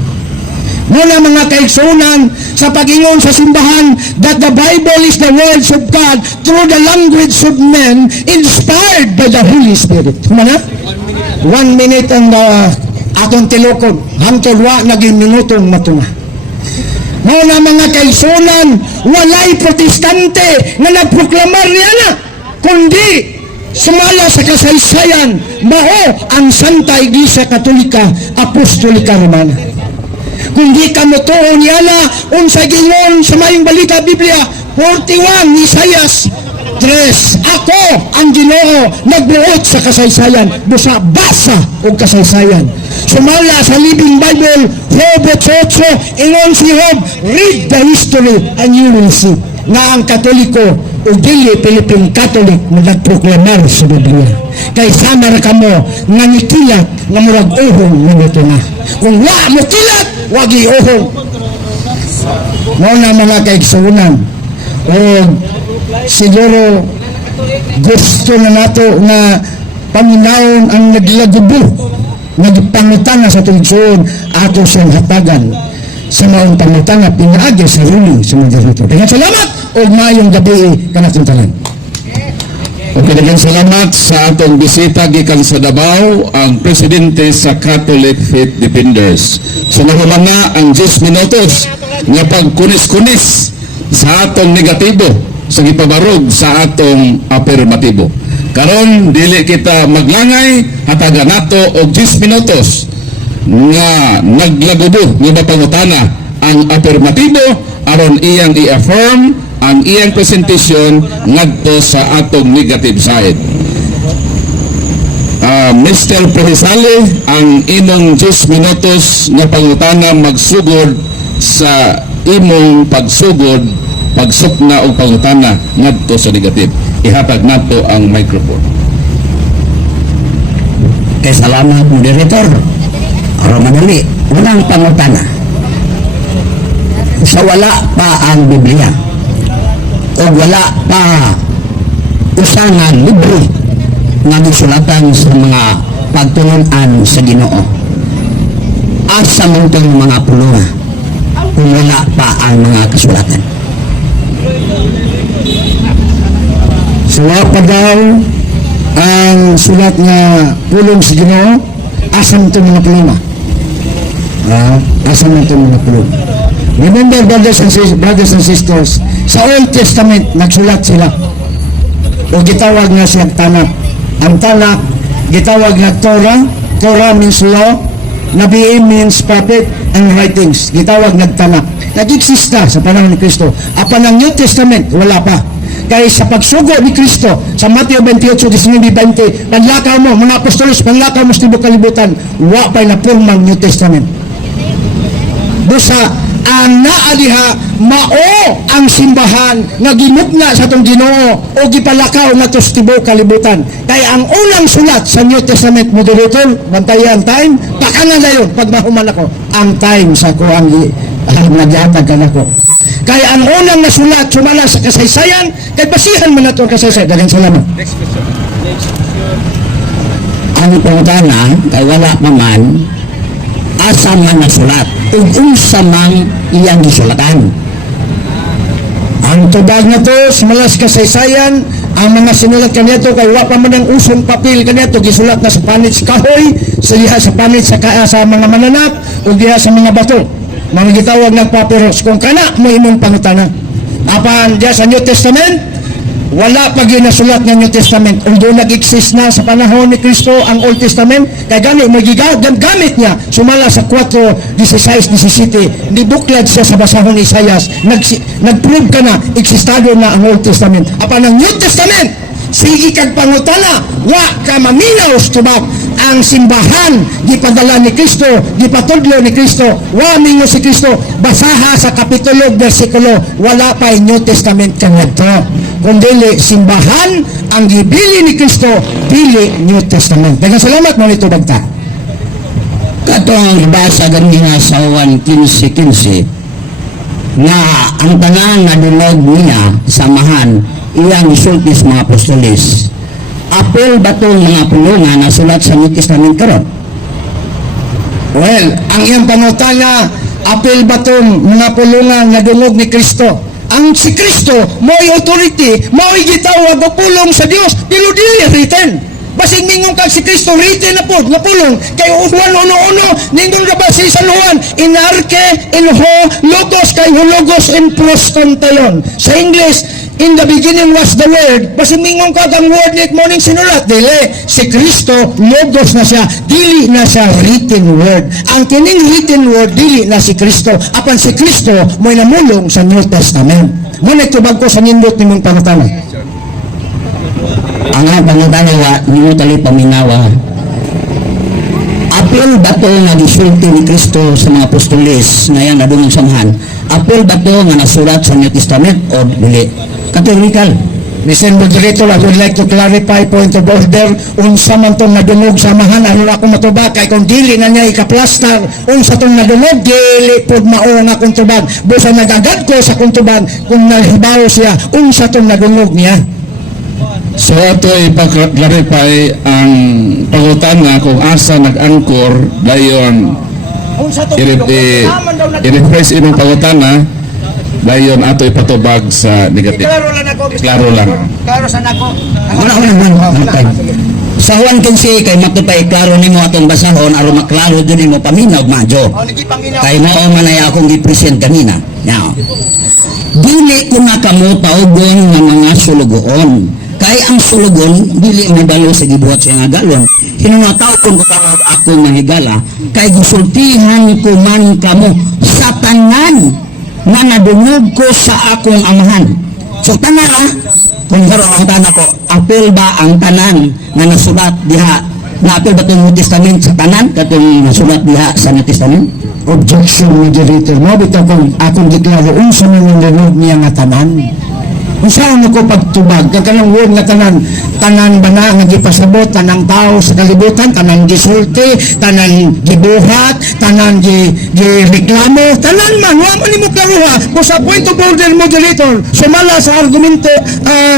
Muna mga kaigsunan sa pag-ingon sa simbahan that the Bible is the words of God through the language of men inspired by the Holy Spirit. Mana? 1 minute ang atong tilokon. Hangtod wa naging minutong matuna. Muna mga kaigsunan, walay protestante na nagproklamar niya na, kundi sumala sa kasaysayan mao ang Santa Iglesia Katolika Apostolika Romana. Kundi kamutuon niya na unsay gingon sa mayong balita Biblia 41 Isaias 3, ako ang Ginoo nagbuot sa kasaysayan, busa basa og kasaysayan. Sumala sa Living Bible Job 8:8, ingon si Job, read the history and you will see nga ang Katoliko o dili Philippine Catholic mo nagproklamar sa Biblia. Kay sama ra kamo nga nikilat nga murag uhong minuto na. Kung wa mo kilat, wag ihong. Mo na mga kaigsunan. O siguro gusto na nato na paminawon ang naglagubo, nagpangutana sa tungsun ato siyang hatagan sa maong pangutana pinaagi sa ruling sa mga dito. Dengan salamat o mayong gabi kanatong tanan. Okay, daghang salamat sa atong bisita gikan sa Davao ang presidente sa Catholic Faith Defenders. So nahuman na ang 10 minutos nga pagkunis-kunis sa atong negatibo sa gipabarog sa atong afirmatibo. Karon dili kita maglangay, hatagan nato og 10 minutos nga naglagubo nga mapangutana ang afirmatibo aron iyang i-affirm ang iyang presentation ngadto sa atong negative side. Mr. Prehisali, ang imong 10 minutos nga pangutana magsugod sa imong pagsukna o pangutana ngadto sa negative. Ihatag nato ang microphone. Kay salamat, moderator. Aron madali, unang pangutana. Sa wala pa ang Biblia o wala pa usangan libro nga gisulatan sa mga pagtulunan sa Ginoo. Asa man itong mga pulunga kung wala pa ang mga kasulatan. Suwa pa daw ang sulat nga pulong sa Ginoo, asan itong mga pulunga? Asan itong mga pulunga? Remember, brothers and sisters, sa Old Testament, nagsulat sila. O gitawag nga siyang Tanakh. Ang Tanakh, gitawag nga Torah. Torah means law. Nabi means prophet and writings. Gitawag nga Tanakh. Nag-exista sa panahon ni Kristo. Apan ang New Testament, wala pa. Kaya sa pagsugo ni Kristo, sa Mateo 28, 19-20, panlakaw mo, mga apostolos, panlakaw mo sa tibok kalibutan, wa pa'y napurmang New Testament. Busa, ang naadiha mao ang simbahan nga ginugna sa atong Ginoo o gipalakaw nato sa tibuok kalibutan. Kaya ang unang sulat sa New Testament, moderator, bantayan time, pakanan na yun pag mahuman ako ang time sa ko ang nagyatag kanako. Kaya ang unang nasulat sumala sa kasaysayan, kay basihan man nato ang kasaysayan. Daghang salamat. Ang pangutana kay wala pa man asa man nasulat ug unsa mang iyang gisulatan. Ang tubag na to, sumala sa kasaysayan, ang mga sinulat kanito kay wa pa man ang usong papel kanito gisulat na sa panit sa kahoy, sa panit sa mga mananap o diha sa mga bato. Mga gitawag ng papyrus. Kung kana mo imong pangutana. Apan diya sa New Testament, wala pa ginasulat ng New Testament. Although nag-exist na sa panahon ni Kristo ang Old Testament, kaya gani gamit niya sumala sa 4:16-17. Nibuklad siya sa basahon ni Isaias. Nag-prove ka na eksistado na ang Old Testament. Apan ang New Testament, sige kag pangutana, wa ka maminaw tubak ang simbahan gipadala ni Kristo, gipatudlo ni Kristo, wa mingo si Kristo, basaha sa kapitulo, bersikulo, wala pa ang New Testament kanadto. Kundi simbahan ang gibili ni Kristo, pili New Testament. Daghang salamat mo nito bagta. Katong ibasa ganina sa 1:15 nga ang tanan nga dunog niya samahan iyang isulti sa mga apostoles. Apel ba itong mga pulungan na sulat sa New Testament karon? Well, ang iyang pangutana, apil batong mga pulungan nga dungog ni Kristo. Ang si Kristo mo'y authority, mo'y gitawag o pulong sa Dios, pero dili written. Basig mingong kag si Kristo written na po, nga pulong kay Juan 1:1 ningon ra ba si San Juan, in arche in ho logos kay logos in proston tayon. Sa English, in the beginning was the word. Basig mingong kag ang word ni morning sinulat dili si Kristo logos na siya, dili na siya written word. Ang kining written word dili na si Kristo, apan si Kristo mo'y namulong sa New Testament. Mo nagtubag ko sa nindot nimong pangutana. Ang pangutana ni mo tali paminawa. Apil ba to nga gisulti ni Kristo sa mga apostoles nga yan nadungog samahan? Apil ba to nga nasulat sa New Testament o dili? Categorical. Mr. Moderator, I would like to clarify point of order. Unsa man tong nadungog samahan, ano ako matubag kay kung dili na niya ikaplastar, unsa tong nadungog dili pod mao nga akong tubag. Busa nagagad ko sa akong tubag kung nahibaw siya unsa tong nadungog niya. So ato ipag-clarify ang pangutana kung asa nag-angkor dayon Unsa tong i-refresh imong pangutana dayon ato ipatubag sa negative. Klaro lang ako. Klaro lang. Klaro sa nako. Sa Juan 15 kay matupay klaro nimo atong basahon aron maklaro jud nimo paminaw madyo. Kay mao man ay akong gi-present kanina. Now, dili ko na kamo paugon nga mga sulugoon. Kay ang sulugon dili mabalo sa gibuhat sa nga galon. Hinungataw ko tawag ako mahigala kay gisultihan ko man kamo sa tanan nga nadungog ko sa akong amahan. So tanan kung karon ang tanan ko, apil ba ang tanan nga nasulat diha? Naapil ba itong New Testament sa tanan katong nasulat diha sa New Testament? Objection, Moderator. Mabitaw kong akong deklaro unsa man yung dinug niya nga tanan. Unsa ano ko pagtubag kanang word nga tanan ba na nga gipasabot tanang tao sa kalibutan, tanang gisulti, tanang gibuhat, tanang gireklamo, tanan man wa man nimo klaruha kung sa point of order, Moderator. Sumala sa argumento,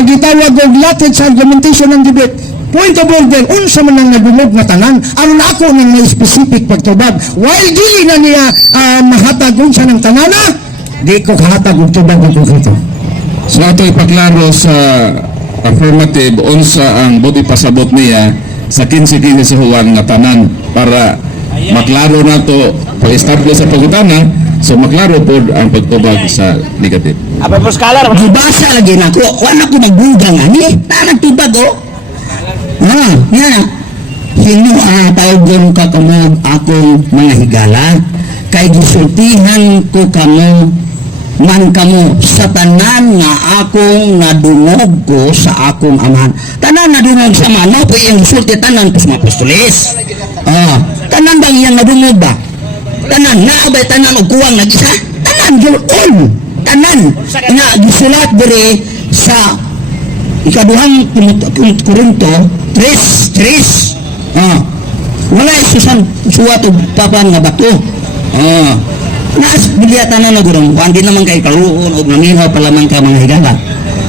gitawag og latid sa argumentation ng debate. Point of order, unsa man ang nadungog nga tanan aron ako nang may specific pagtubag. While dili na niya mahatag unsa ng tanana, di ko kahatag og tubag ng konkreto. So ato ipaklaro sa affirmative unsa ang buti pasabot niya sa 15 sa Juan nga tanan para maklaro na to pag-establish sa pagutana, so maklaro pod ang pagtubag sa negative. Gibasa lagi nako, wala ko nagbugang ani, na nagtubag o. Yan. Sino ang tawgon ka kamo akong mga higala? Kay gisultihan ko kamo man kamo sa tanan nga akong nadungog ko sa akong amahan. Tanan nadungog sa amahan, po yung sulti tanan ko sa mga apostoles. Tanan bang iyang nadungog ba? Tanan, naabay tanan o kuwang nag-isa? Tanan, yun tanan, nga gisulat dire sa ikaduhang Korinto 3. Wala isusan suwat o papan nga bato. Naas bilyatan na nagurong, kung di naman kay kaluon o naminaw pa lamang ka mga higala.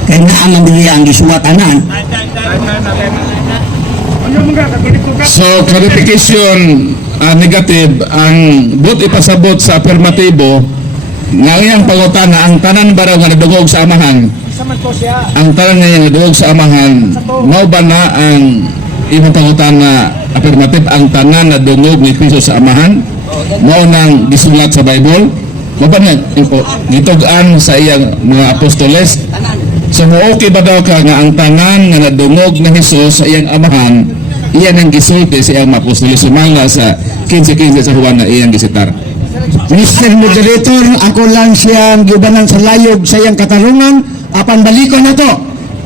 Kaya naaman bilya ang gisuwatanan. So clarification negative ang but ipasabot sa affirmatibo nga iyang pangutana ang tanan baraw nga nadungog sa amahan. Ang tanan nga nadungog sa amahan, mao ba na ang imong pangutana affirmative ang tanan nadungog ni Kristo sa amahan? Mao nang gisulat sa Bible? Mao ba na gitug-an sa iyang mga apostoles? So okay ba daw ka nga ang tanan nga nadungog na Hesus sa iyang amahan, iyan ang gisulti sa iyang mga apostoles sumala sa 15 sa Juan na iyang gisitar? Mr. Moderator, ako lang siyang gibanan sa layog sa iyang katarungan. Apan balikon na to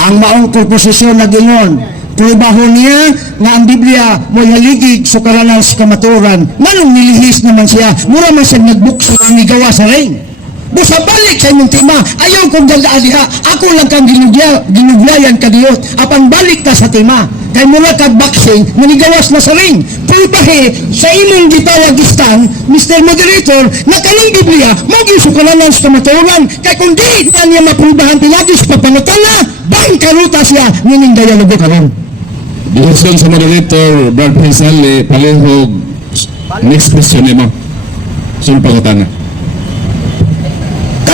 ang maong komposisyon na gingon. Trabaho niya nga ang Biblia mo'y haligig sa karanas kamaturan. Manong nilihis naman siya, mura man siya nagbukso ang igawa sa ring. Busa balik sa inyong tima, ayaw kong gagaaliha, ako lang kang ginuglayan ka Diyos, apan balik ka sa tima. Kay mula kag boxing, manigawas na sa ring. Pulpahe, sa imong gitawagistan, Mr. Moderator, na kaning Biblia, maging sa karanas kamaturan, kay kung di na niya mapulbahan pinagis papangutala, bang karuta siya, nining dialogo karon. Bihusgan sa moderator, Brad Pinsalli, palihog, next question mo. Saan pangutana?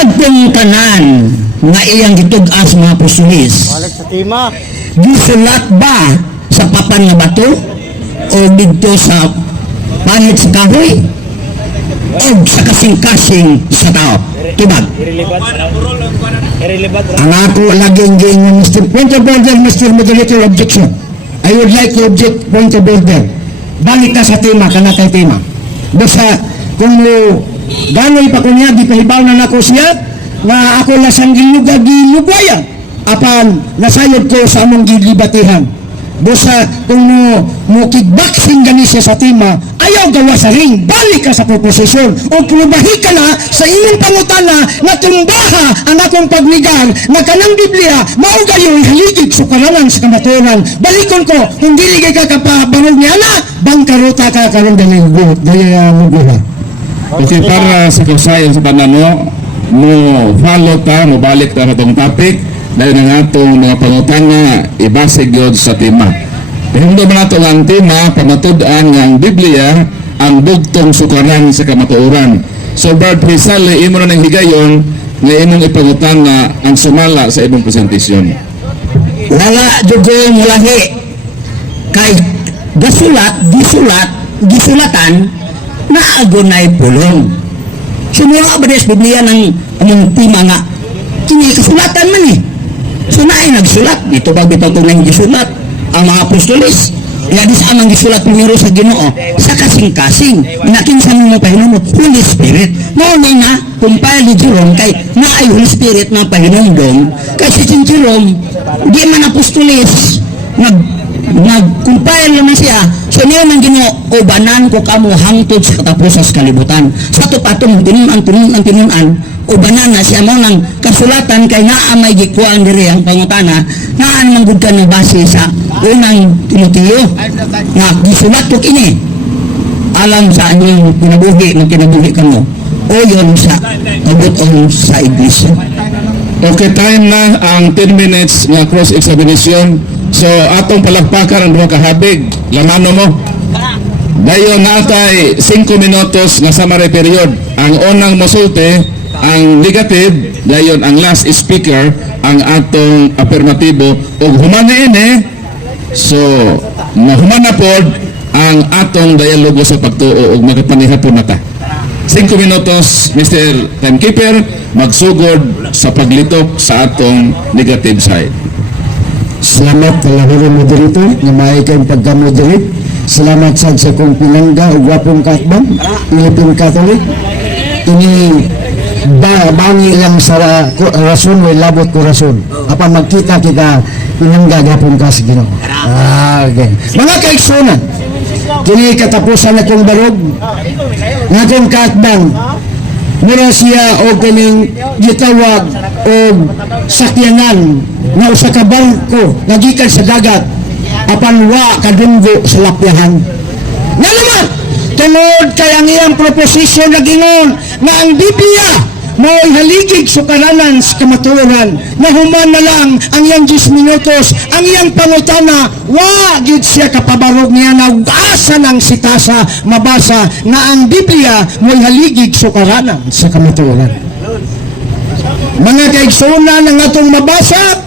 kadtong tanan nga iyang gitug-as mga apostolis Balik sa tima. gisulat ba sa papan nga bato o dito sa panit sa kahoy o sa kasing-kasing sa tao? Tibag. Ang ako laging ganyan, Mr. Point of order, Mr. Moderator, objection. I would like to object, point of order. Balik ka sa tema, kana kay tema. Basta, kung gano'y pa kunya, di pahibaw na nako siya, nga ako lasang gilugwayan. Apan, nasayod ko sa among gilibatihan. Basta, kung mo kickboxing gani siya sa tema, ayaw gawa sa ring, balik ka sa proposisyon. O pulubahi ka na sa inyong pangutana na tumbaha ang akong pagnigan na kanang Biblia, maugayoy haligid sukaranan sa kamaturan. Balikon ko, kung dili ka kapabarog niya na, bangkaruta ka karong dali muguha. Okay, para sa kausayan sa panano, mo follow ta, mo balik ta itong topic, dahil nga itong mga pangutana, ibasig yun sa tema. Hindi man ito ang tema, pamatud-an nga ang Biblia, ang bugtong sukaran sa kamatuoran. So, Brad Rizal, imo na ng higayon, nga imong ipangutan na ang sumala sa imong presentasyon. Wala jugo mulahi kay gisulatan na agonay pulong. Sumura ba des Biblia ng among tema nga kini kasulatan man eh. So naay nagsulat dito pag bitaw ng gisulat ang mga apostolis. Nga di sa amang gisulat primero sa Ginoo sa kasing-kasing inakinsan mo pahinom mo Holy Spirit. Mao ni nga kumpay ni Jerome kay naay Holy Spirit na pahinumdom kay si Jerome di man apostolis nagkumpay naman siya. So niya man Ginoo ubanan ko kamo hangtod sa katapusan sa kalibutan. Sa tupatong tinunan ubanan na siya mo ng kasulatan kay naa may gikuan diri ang pangutana naan man gud ka na base sa unang Timoteo nga gisulat ko kini alam sa inyong kinabuhi kamo o yun sa kabuton sa iglesia. Okay, time na ang 10 minutes nga cross-examination. So, atong palagpakan ang duha ka habig. Lamano mo. Dayon natay 5 minutos nga summary period. Ang unang mosulti, ang negative, dayon ang last speaker, ang atong affirmatibo. Og humana ini, so, mahumana pod ang atong dialogo sa pagtuo og magapanihapon nata. 5 minutos, Mr. Timekeeper, magsugod sa paglitok sa atong negative side. Salamat talaga moderator nga may kayong pagka-moderate. Salamat sa kong pinangga o gwapong katbang Philippine Catholic. Ini bangi lang sa rason, may labot ko rason. Apan magkita kita pinangga gapong ka sa Ginoo. Okay. Mga kaigsunan, kini katapusan na kong barog nga kong katbang mura siya o kining gitawag o sakyanan nga usa ka barko nagikan sa dagat apan wa kadunggo sa lapyahan. Nga naman tunod kay ang iyang proposition na gingon nga ang Biblia mo'y haligig sukaranan sa kamatuoran na human na lang ang iyang 10 minutos ang iyang pangutana wa gid siya kapabarog niya na asa ng sitasa mabasa nga ang Biblia mo'y haligig sukaranan sa kamatuoran. Mga kaigsunan ang atong mabasa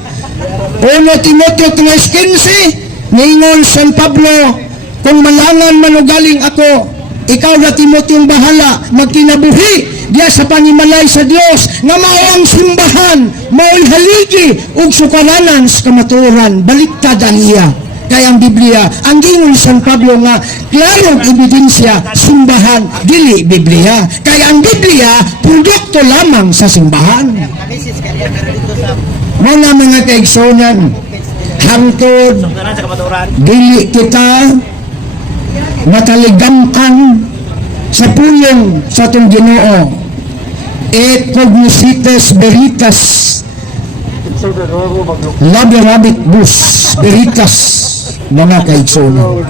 1 Timoteo 3:15 ningon San Pablo kung malangan manugaling ako ikaw na Timoteong bahala magkinabuhi diya sa panimalay sa Dios nga mao ang simbahan mao'y haligi ug sukaranan sa kamatuoran baliktad ang iya kay ang Biblia ang gingon San Pablo nga klarong ebidensya simbahan dili Biblia kay ang Biblia produkto lamang sa simbahan. Mao na mga kaigsunan hangtod dili kita mataligamtan sa pulong sa itong Ginoo et cognoscites veritas labirabit bus veritas mga kaigsunan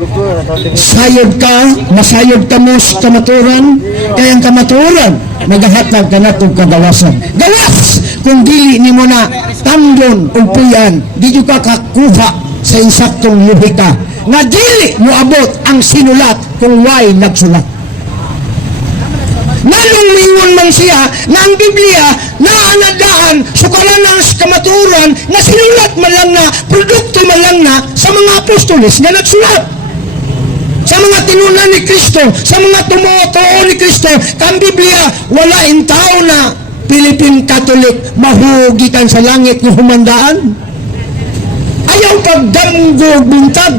masayod ka mo sa kamaturan kaya ang kamaturan nagahatag ka na itong kagawasan gawas kung dili ni mo na tandon o puyan di ka kakuha sa insaktong lubika nga dili mo abot ang sinulat kung why nagsulat. Na lalong mingon man siya na ang Biblia na anadaan sukaran ng kamaturan na sinulat man lang na produkto man lang na sa mga apostoles na nagsulat sa mga tinunan ni Kristo, sa mga tumutuo ni Kristo. Kang Biblia wala in tao na Philippine Catholic mahugitan sa langit ng humandaan. Ayaw pagdamgo buntag.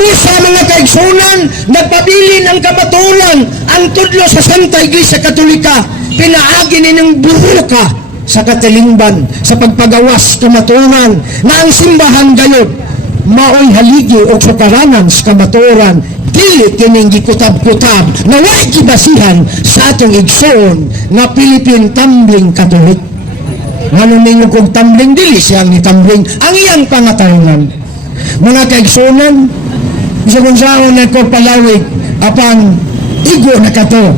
Sa mga kaigsunan, nagpabilin ang kamaturan ang tudlo sa Santa Iglesia Katolika. Pinaagi ni ng buruka sa katilingban, sa pagpagawas kamaturan, na ang simbahan gayod, maoy haligi o sukaranan sa kamaturan, dili kining gikutab-kutab, na way gibasihan sa atong igsoon na Philippine Tumbling Catholic. Manuningog kong tumbling, dili siyang ni tumbling, ang iyang pangatarungan. Mga kaigsunan, isa kong saon na ko palawig apang igo na kato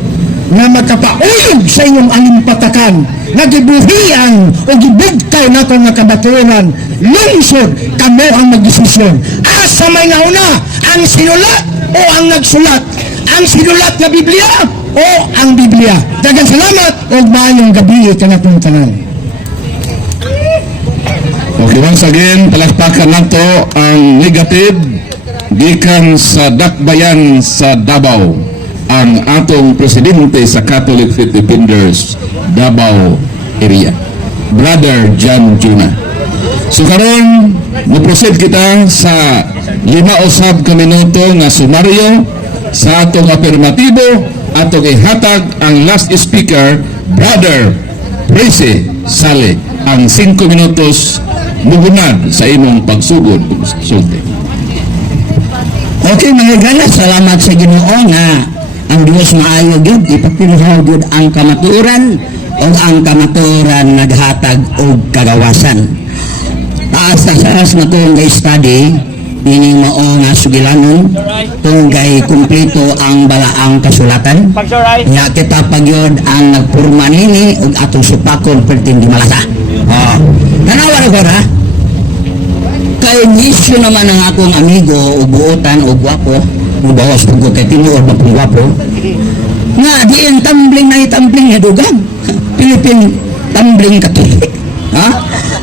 na magkapauyog sa inyong alimpatakan na gibuhian o gibugtaw na ko nga kabaturan lungsod kamo ang magdesisyon. Asa may nauna ang sinulat o ang nagsulat, ang sinulat na Biblia o ang Biblia. Daghang salamat o maayong gabi kanatong tanan. Okay, once again, palakpakan nato ang negative gikan sa Dakbayan sa Davao, ang atong presidente sa Catholic Filipinos Davao area, Brother John Juna. So karon mo-proceed kita sa 5 ka minuto nga sumaryo sa atong afirmatibo. Atong ihatag ang last speaker, Brother Prese Sale, ang 5 minutos mugunad sa imong pagsugod sulti. Okay mga gala, salamat sa Ginoo nga ang Dios maayo gyud ipakinahaw gyud ang kamatuoran o ang kamatuoran naghatag og kagawasan. Taas na tong study ining mao nga sugilanon tong gay kumpleto ang balaang kasulatan. Nya kita pagyod ang nagpurma nini og atong supakon pertin di malasa. Tanawa ra gora. Kay nisyo naman ang akong amigo o buotan o gwapo o bawas ko kay tinuod na pong gwapo nga diin tumbling na itumbling na dugang Philippine Tumbling Catholic.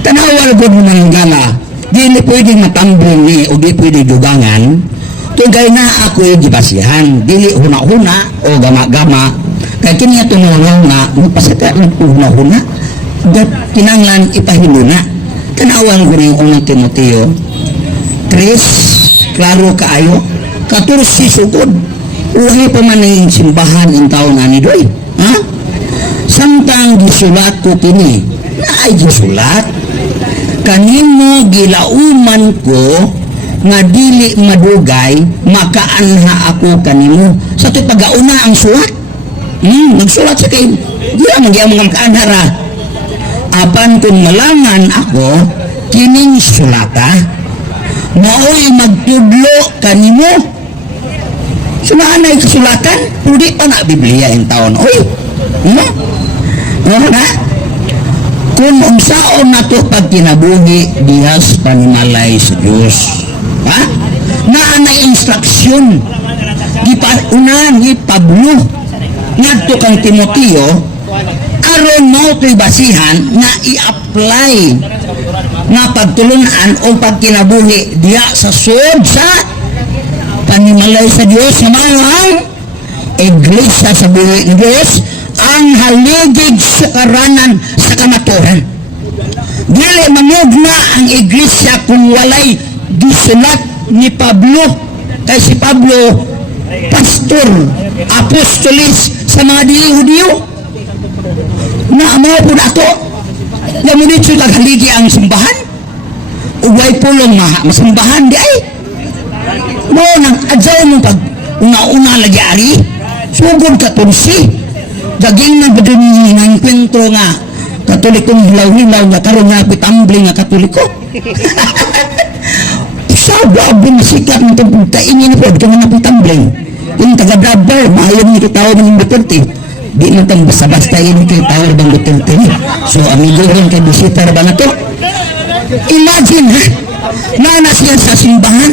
Tanawal ko naman gala di pwede matumbling ni o di pwede dugangan tugay na ako gibasihan dili huna-huna o gama-gama kay kiniya tumulong nga mapasaka ng huna-huna dat kinanglan ipahiluna. Tanawal ko rin unang Timoteo 3, klaro kaayo 14 sugod uhay pa man ang simbahan in taon na ni Doy. Samtang gisulat ko kini na ay gisulat kanimo gilauman ko nga dili madugay makaanha ako kanimo sa to'y pag-auna ang sulat. Nagsulat sa kay di naman gyud mga makaanhara apan kung malangan ako kining sulata maoy magtudlo kanimo. Sunaanay kasulatan pudi pa na Biblia in taon oy na kung unsaon nato pag kinabuhi dihas panimalay sa Dios na instruksyon una ni Pablo ngadto kang Timoteo aron mo to'y basihan na i-apply na pagtulunan o pagkinabuhi diya sa sud sa panimalay sa Dios nga mga iglesia sa buhi ng Dios ang haligig sukaranan sa kamaturan. Dili mangugna ang iglesia kung walay gisulat ni Pablo kay si Pablo pastor apostolis sa mga Hudiyo na amo po na ito na munitso naghaligi ang simbahan ugay pulong masimbahan di ay mo nang adyaw mo pag una-una lagi ari sugod ka tulsi daging na badun ng kwento nga katolikong hilaw-hilaw nga karon nga pitambling nga katoliko sabi binasikat ng kainin po ka nga pitambling yung taga-brother maayon nito tao ng Duterte di na tang basta-basta yun kay Tower bang Duterte so amigo rin kay bisita ba na to imagine na siya sa simbahan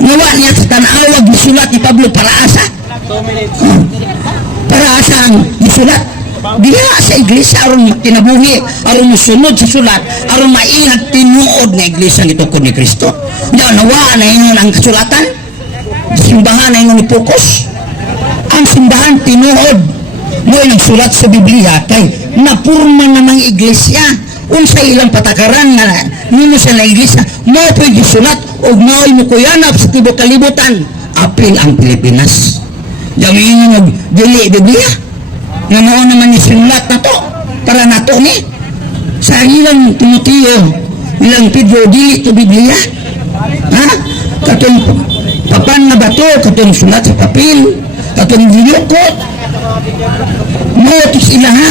nawa niya sa tanawag gisulat ni Pablo Paraasa Para asang isulat diha sa iglesia aron kinabuhi, aron musunod sa sulat, aron maingat tinuod nga iglesia gitukod ni Kristo. Diya nawa na ingon ang kasulatan. Simbahan na ingon ipokus. Ang simbahan tinuod mo ilang sulat sa Biblia kay napurma namang iglesia. Unsa ilang patakaran nga nino sa na iglesia mo pwede sulat og mao'y mukuyanap sa tibuok kalibutan. Apil ang Pilipinas. Diya ingon og dili Biblia. Nga mao naman ni sinulat na to para nato ni sa ilang Timoteo, ilang Pedro, dili to Biblia. Ha? Katong papan na bato, katong sulat sa papel, katong gilukot. Mo to sila ha.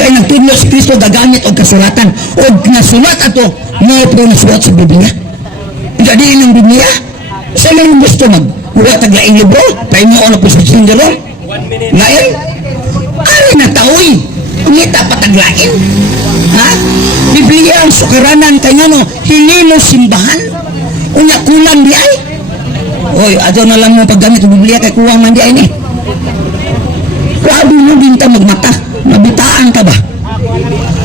Kay nagtudlo si Kristo gagamit og kasulatan og nasulat ato mo po nasulat sa Biblia. Jadi ilang Biblia. Sa lang gusto magbuhat taglaing libro, paingon na po sa sindalo. Lain. Ari na taoy, ngita pataglain. Ha? Biblia ang sukaranan kay ngano, hinimo simbahan. Unya kulang di ay. Oy, ato na lang mo paggamit ng Biblia kay kuwang man di ay ni. Grabe mo din ta magmata. Nabitaan ka ba?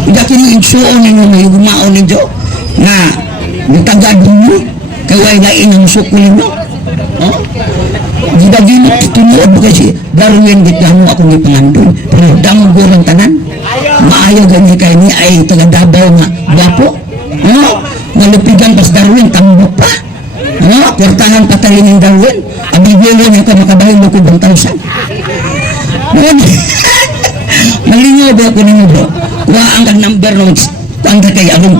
Ida kini igsuon ninyo may gumaon ninyo nga nitagad ninyo kay way lain ang sukulin mo. Oh? Di ba gini tinuod mo kasi Darwin gitamo akong ipangandun pero damo gorong tanan maayo gani kay ni ay taga Davao nga gapo nalupigan pas Darwin tambok pa kwartahan patayin ng Darwin abigyan niya ka makabahin mo kung 1,000 malingaw ba ako ninyo bro kuha ang number nung pangka kay along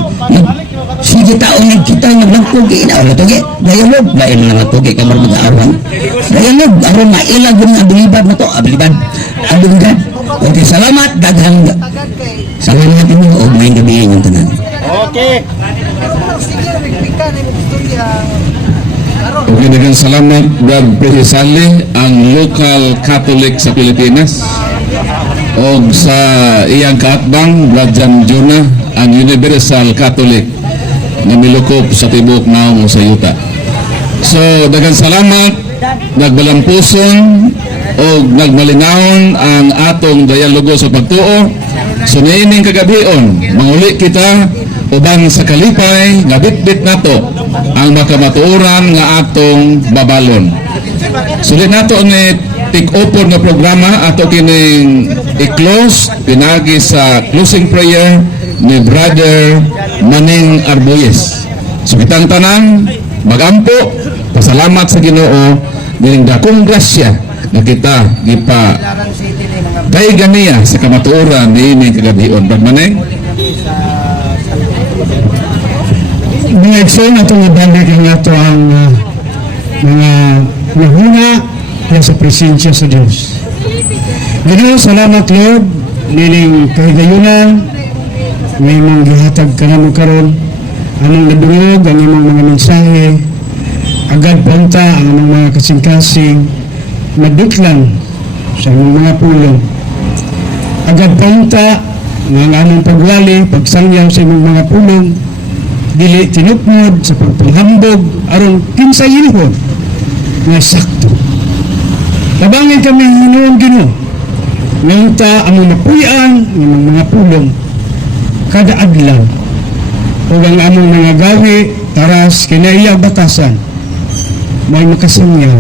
sige taong nagkita naglangkugi na wala tugi dayalog lain na natugi kamar mag-aawan dayalog aron mailag yung abilibad na to abilibad okay salamat daghang salamat ninyo o may gabihin yung tanan Okay, daghang salamat Brad Precisali ang local Catholic sa Pilipinas o sa iyang kaatbang Brad Jan Jonah ang Universal Catholic na milukop sa tibuok naong sa yuta. So daghang salamat, nagbalampuson o nagmalinawon ang atong dialogo sa pagtuo. So niining kagabion manguli kita ubang sa kalipay nga bitbit nato ang makamatuoran nga atong babalon. Sulit nato ni take-over na programa ato kining i-close pinagi sa closing prayer ni Brother Maning Arbuyes. So kitang tanan magampo pasalamat sa Ginoo dining dakong grasya na kita gipa daygan niya sa kamatuoran niini kagabion. Brother Maning, mga igsoon atong ibalik ang ato ang mga nahuna sa presensya sa Diyos. Ginoo, salamat Lord nining kahigayunan may mong gihatag ka na mo karon anong nadungog ang imong mga mensahe agad punta ang among mga kasing-kasing maduklan sa imong mga pulong agad punta ang among pagwali pagsangyaw sa imong mga pulong dili tinupnod sa pagpanghambog aron kinsa yinhon nga sakto tabangin kami hinuon Ginoo ngayon ta among mapuyan ng mga pulong kada adlaw o ang among mga gawi taras kinaiya batasan may makasangyaw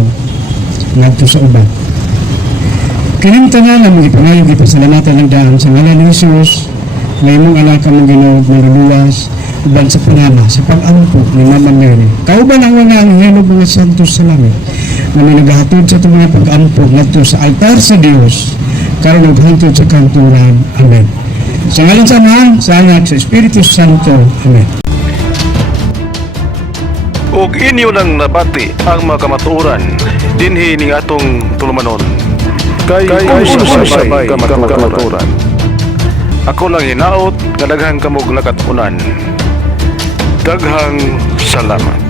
ngadto sa uban kining tanan ang mga ipangayo gipasalamatan ng daan sa ngalan ni Jesus may mong anak among Ginoo maluluwas uban sa panama sa pag-ampo ni Mama Mary kauban ang mga anghelog mga santos sa langit na may naghahatod sa itong mga pag-ampo ngadto sa altar sa Dios karon naghantod sa kanturan. Amen. Sa ngalan sa Ama, sa Anak, sa Espiritu Santo. Amen. Ug inyo nang nabati ang mga kamatuoran dinhi ning atong tulumanon. Kay sabay kamatuoran. Ako lang hinaot nga daghang kamog nakatunan. Daghang salamat.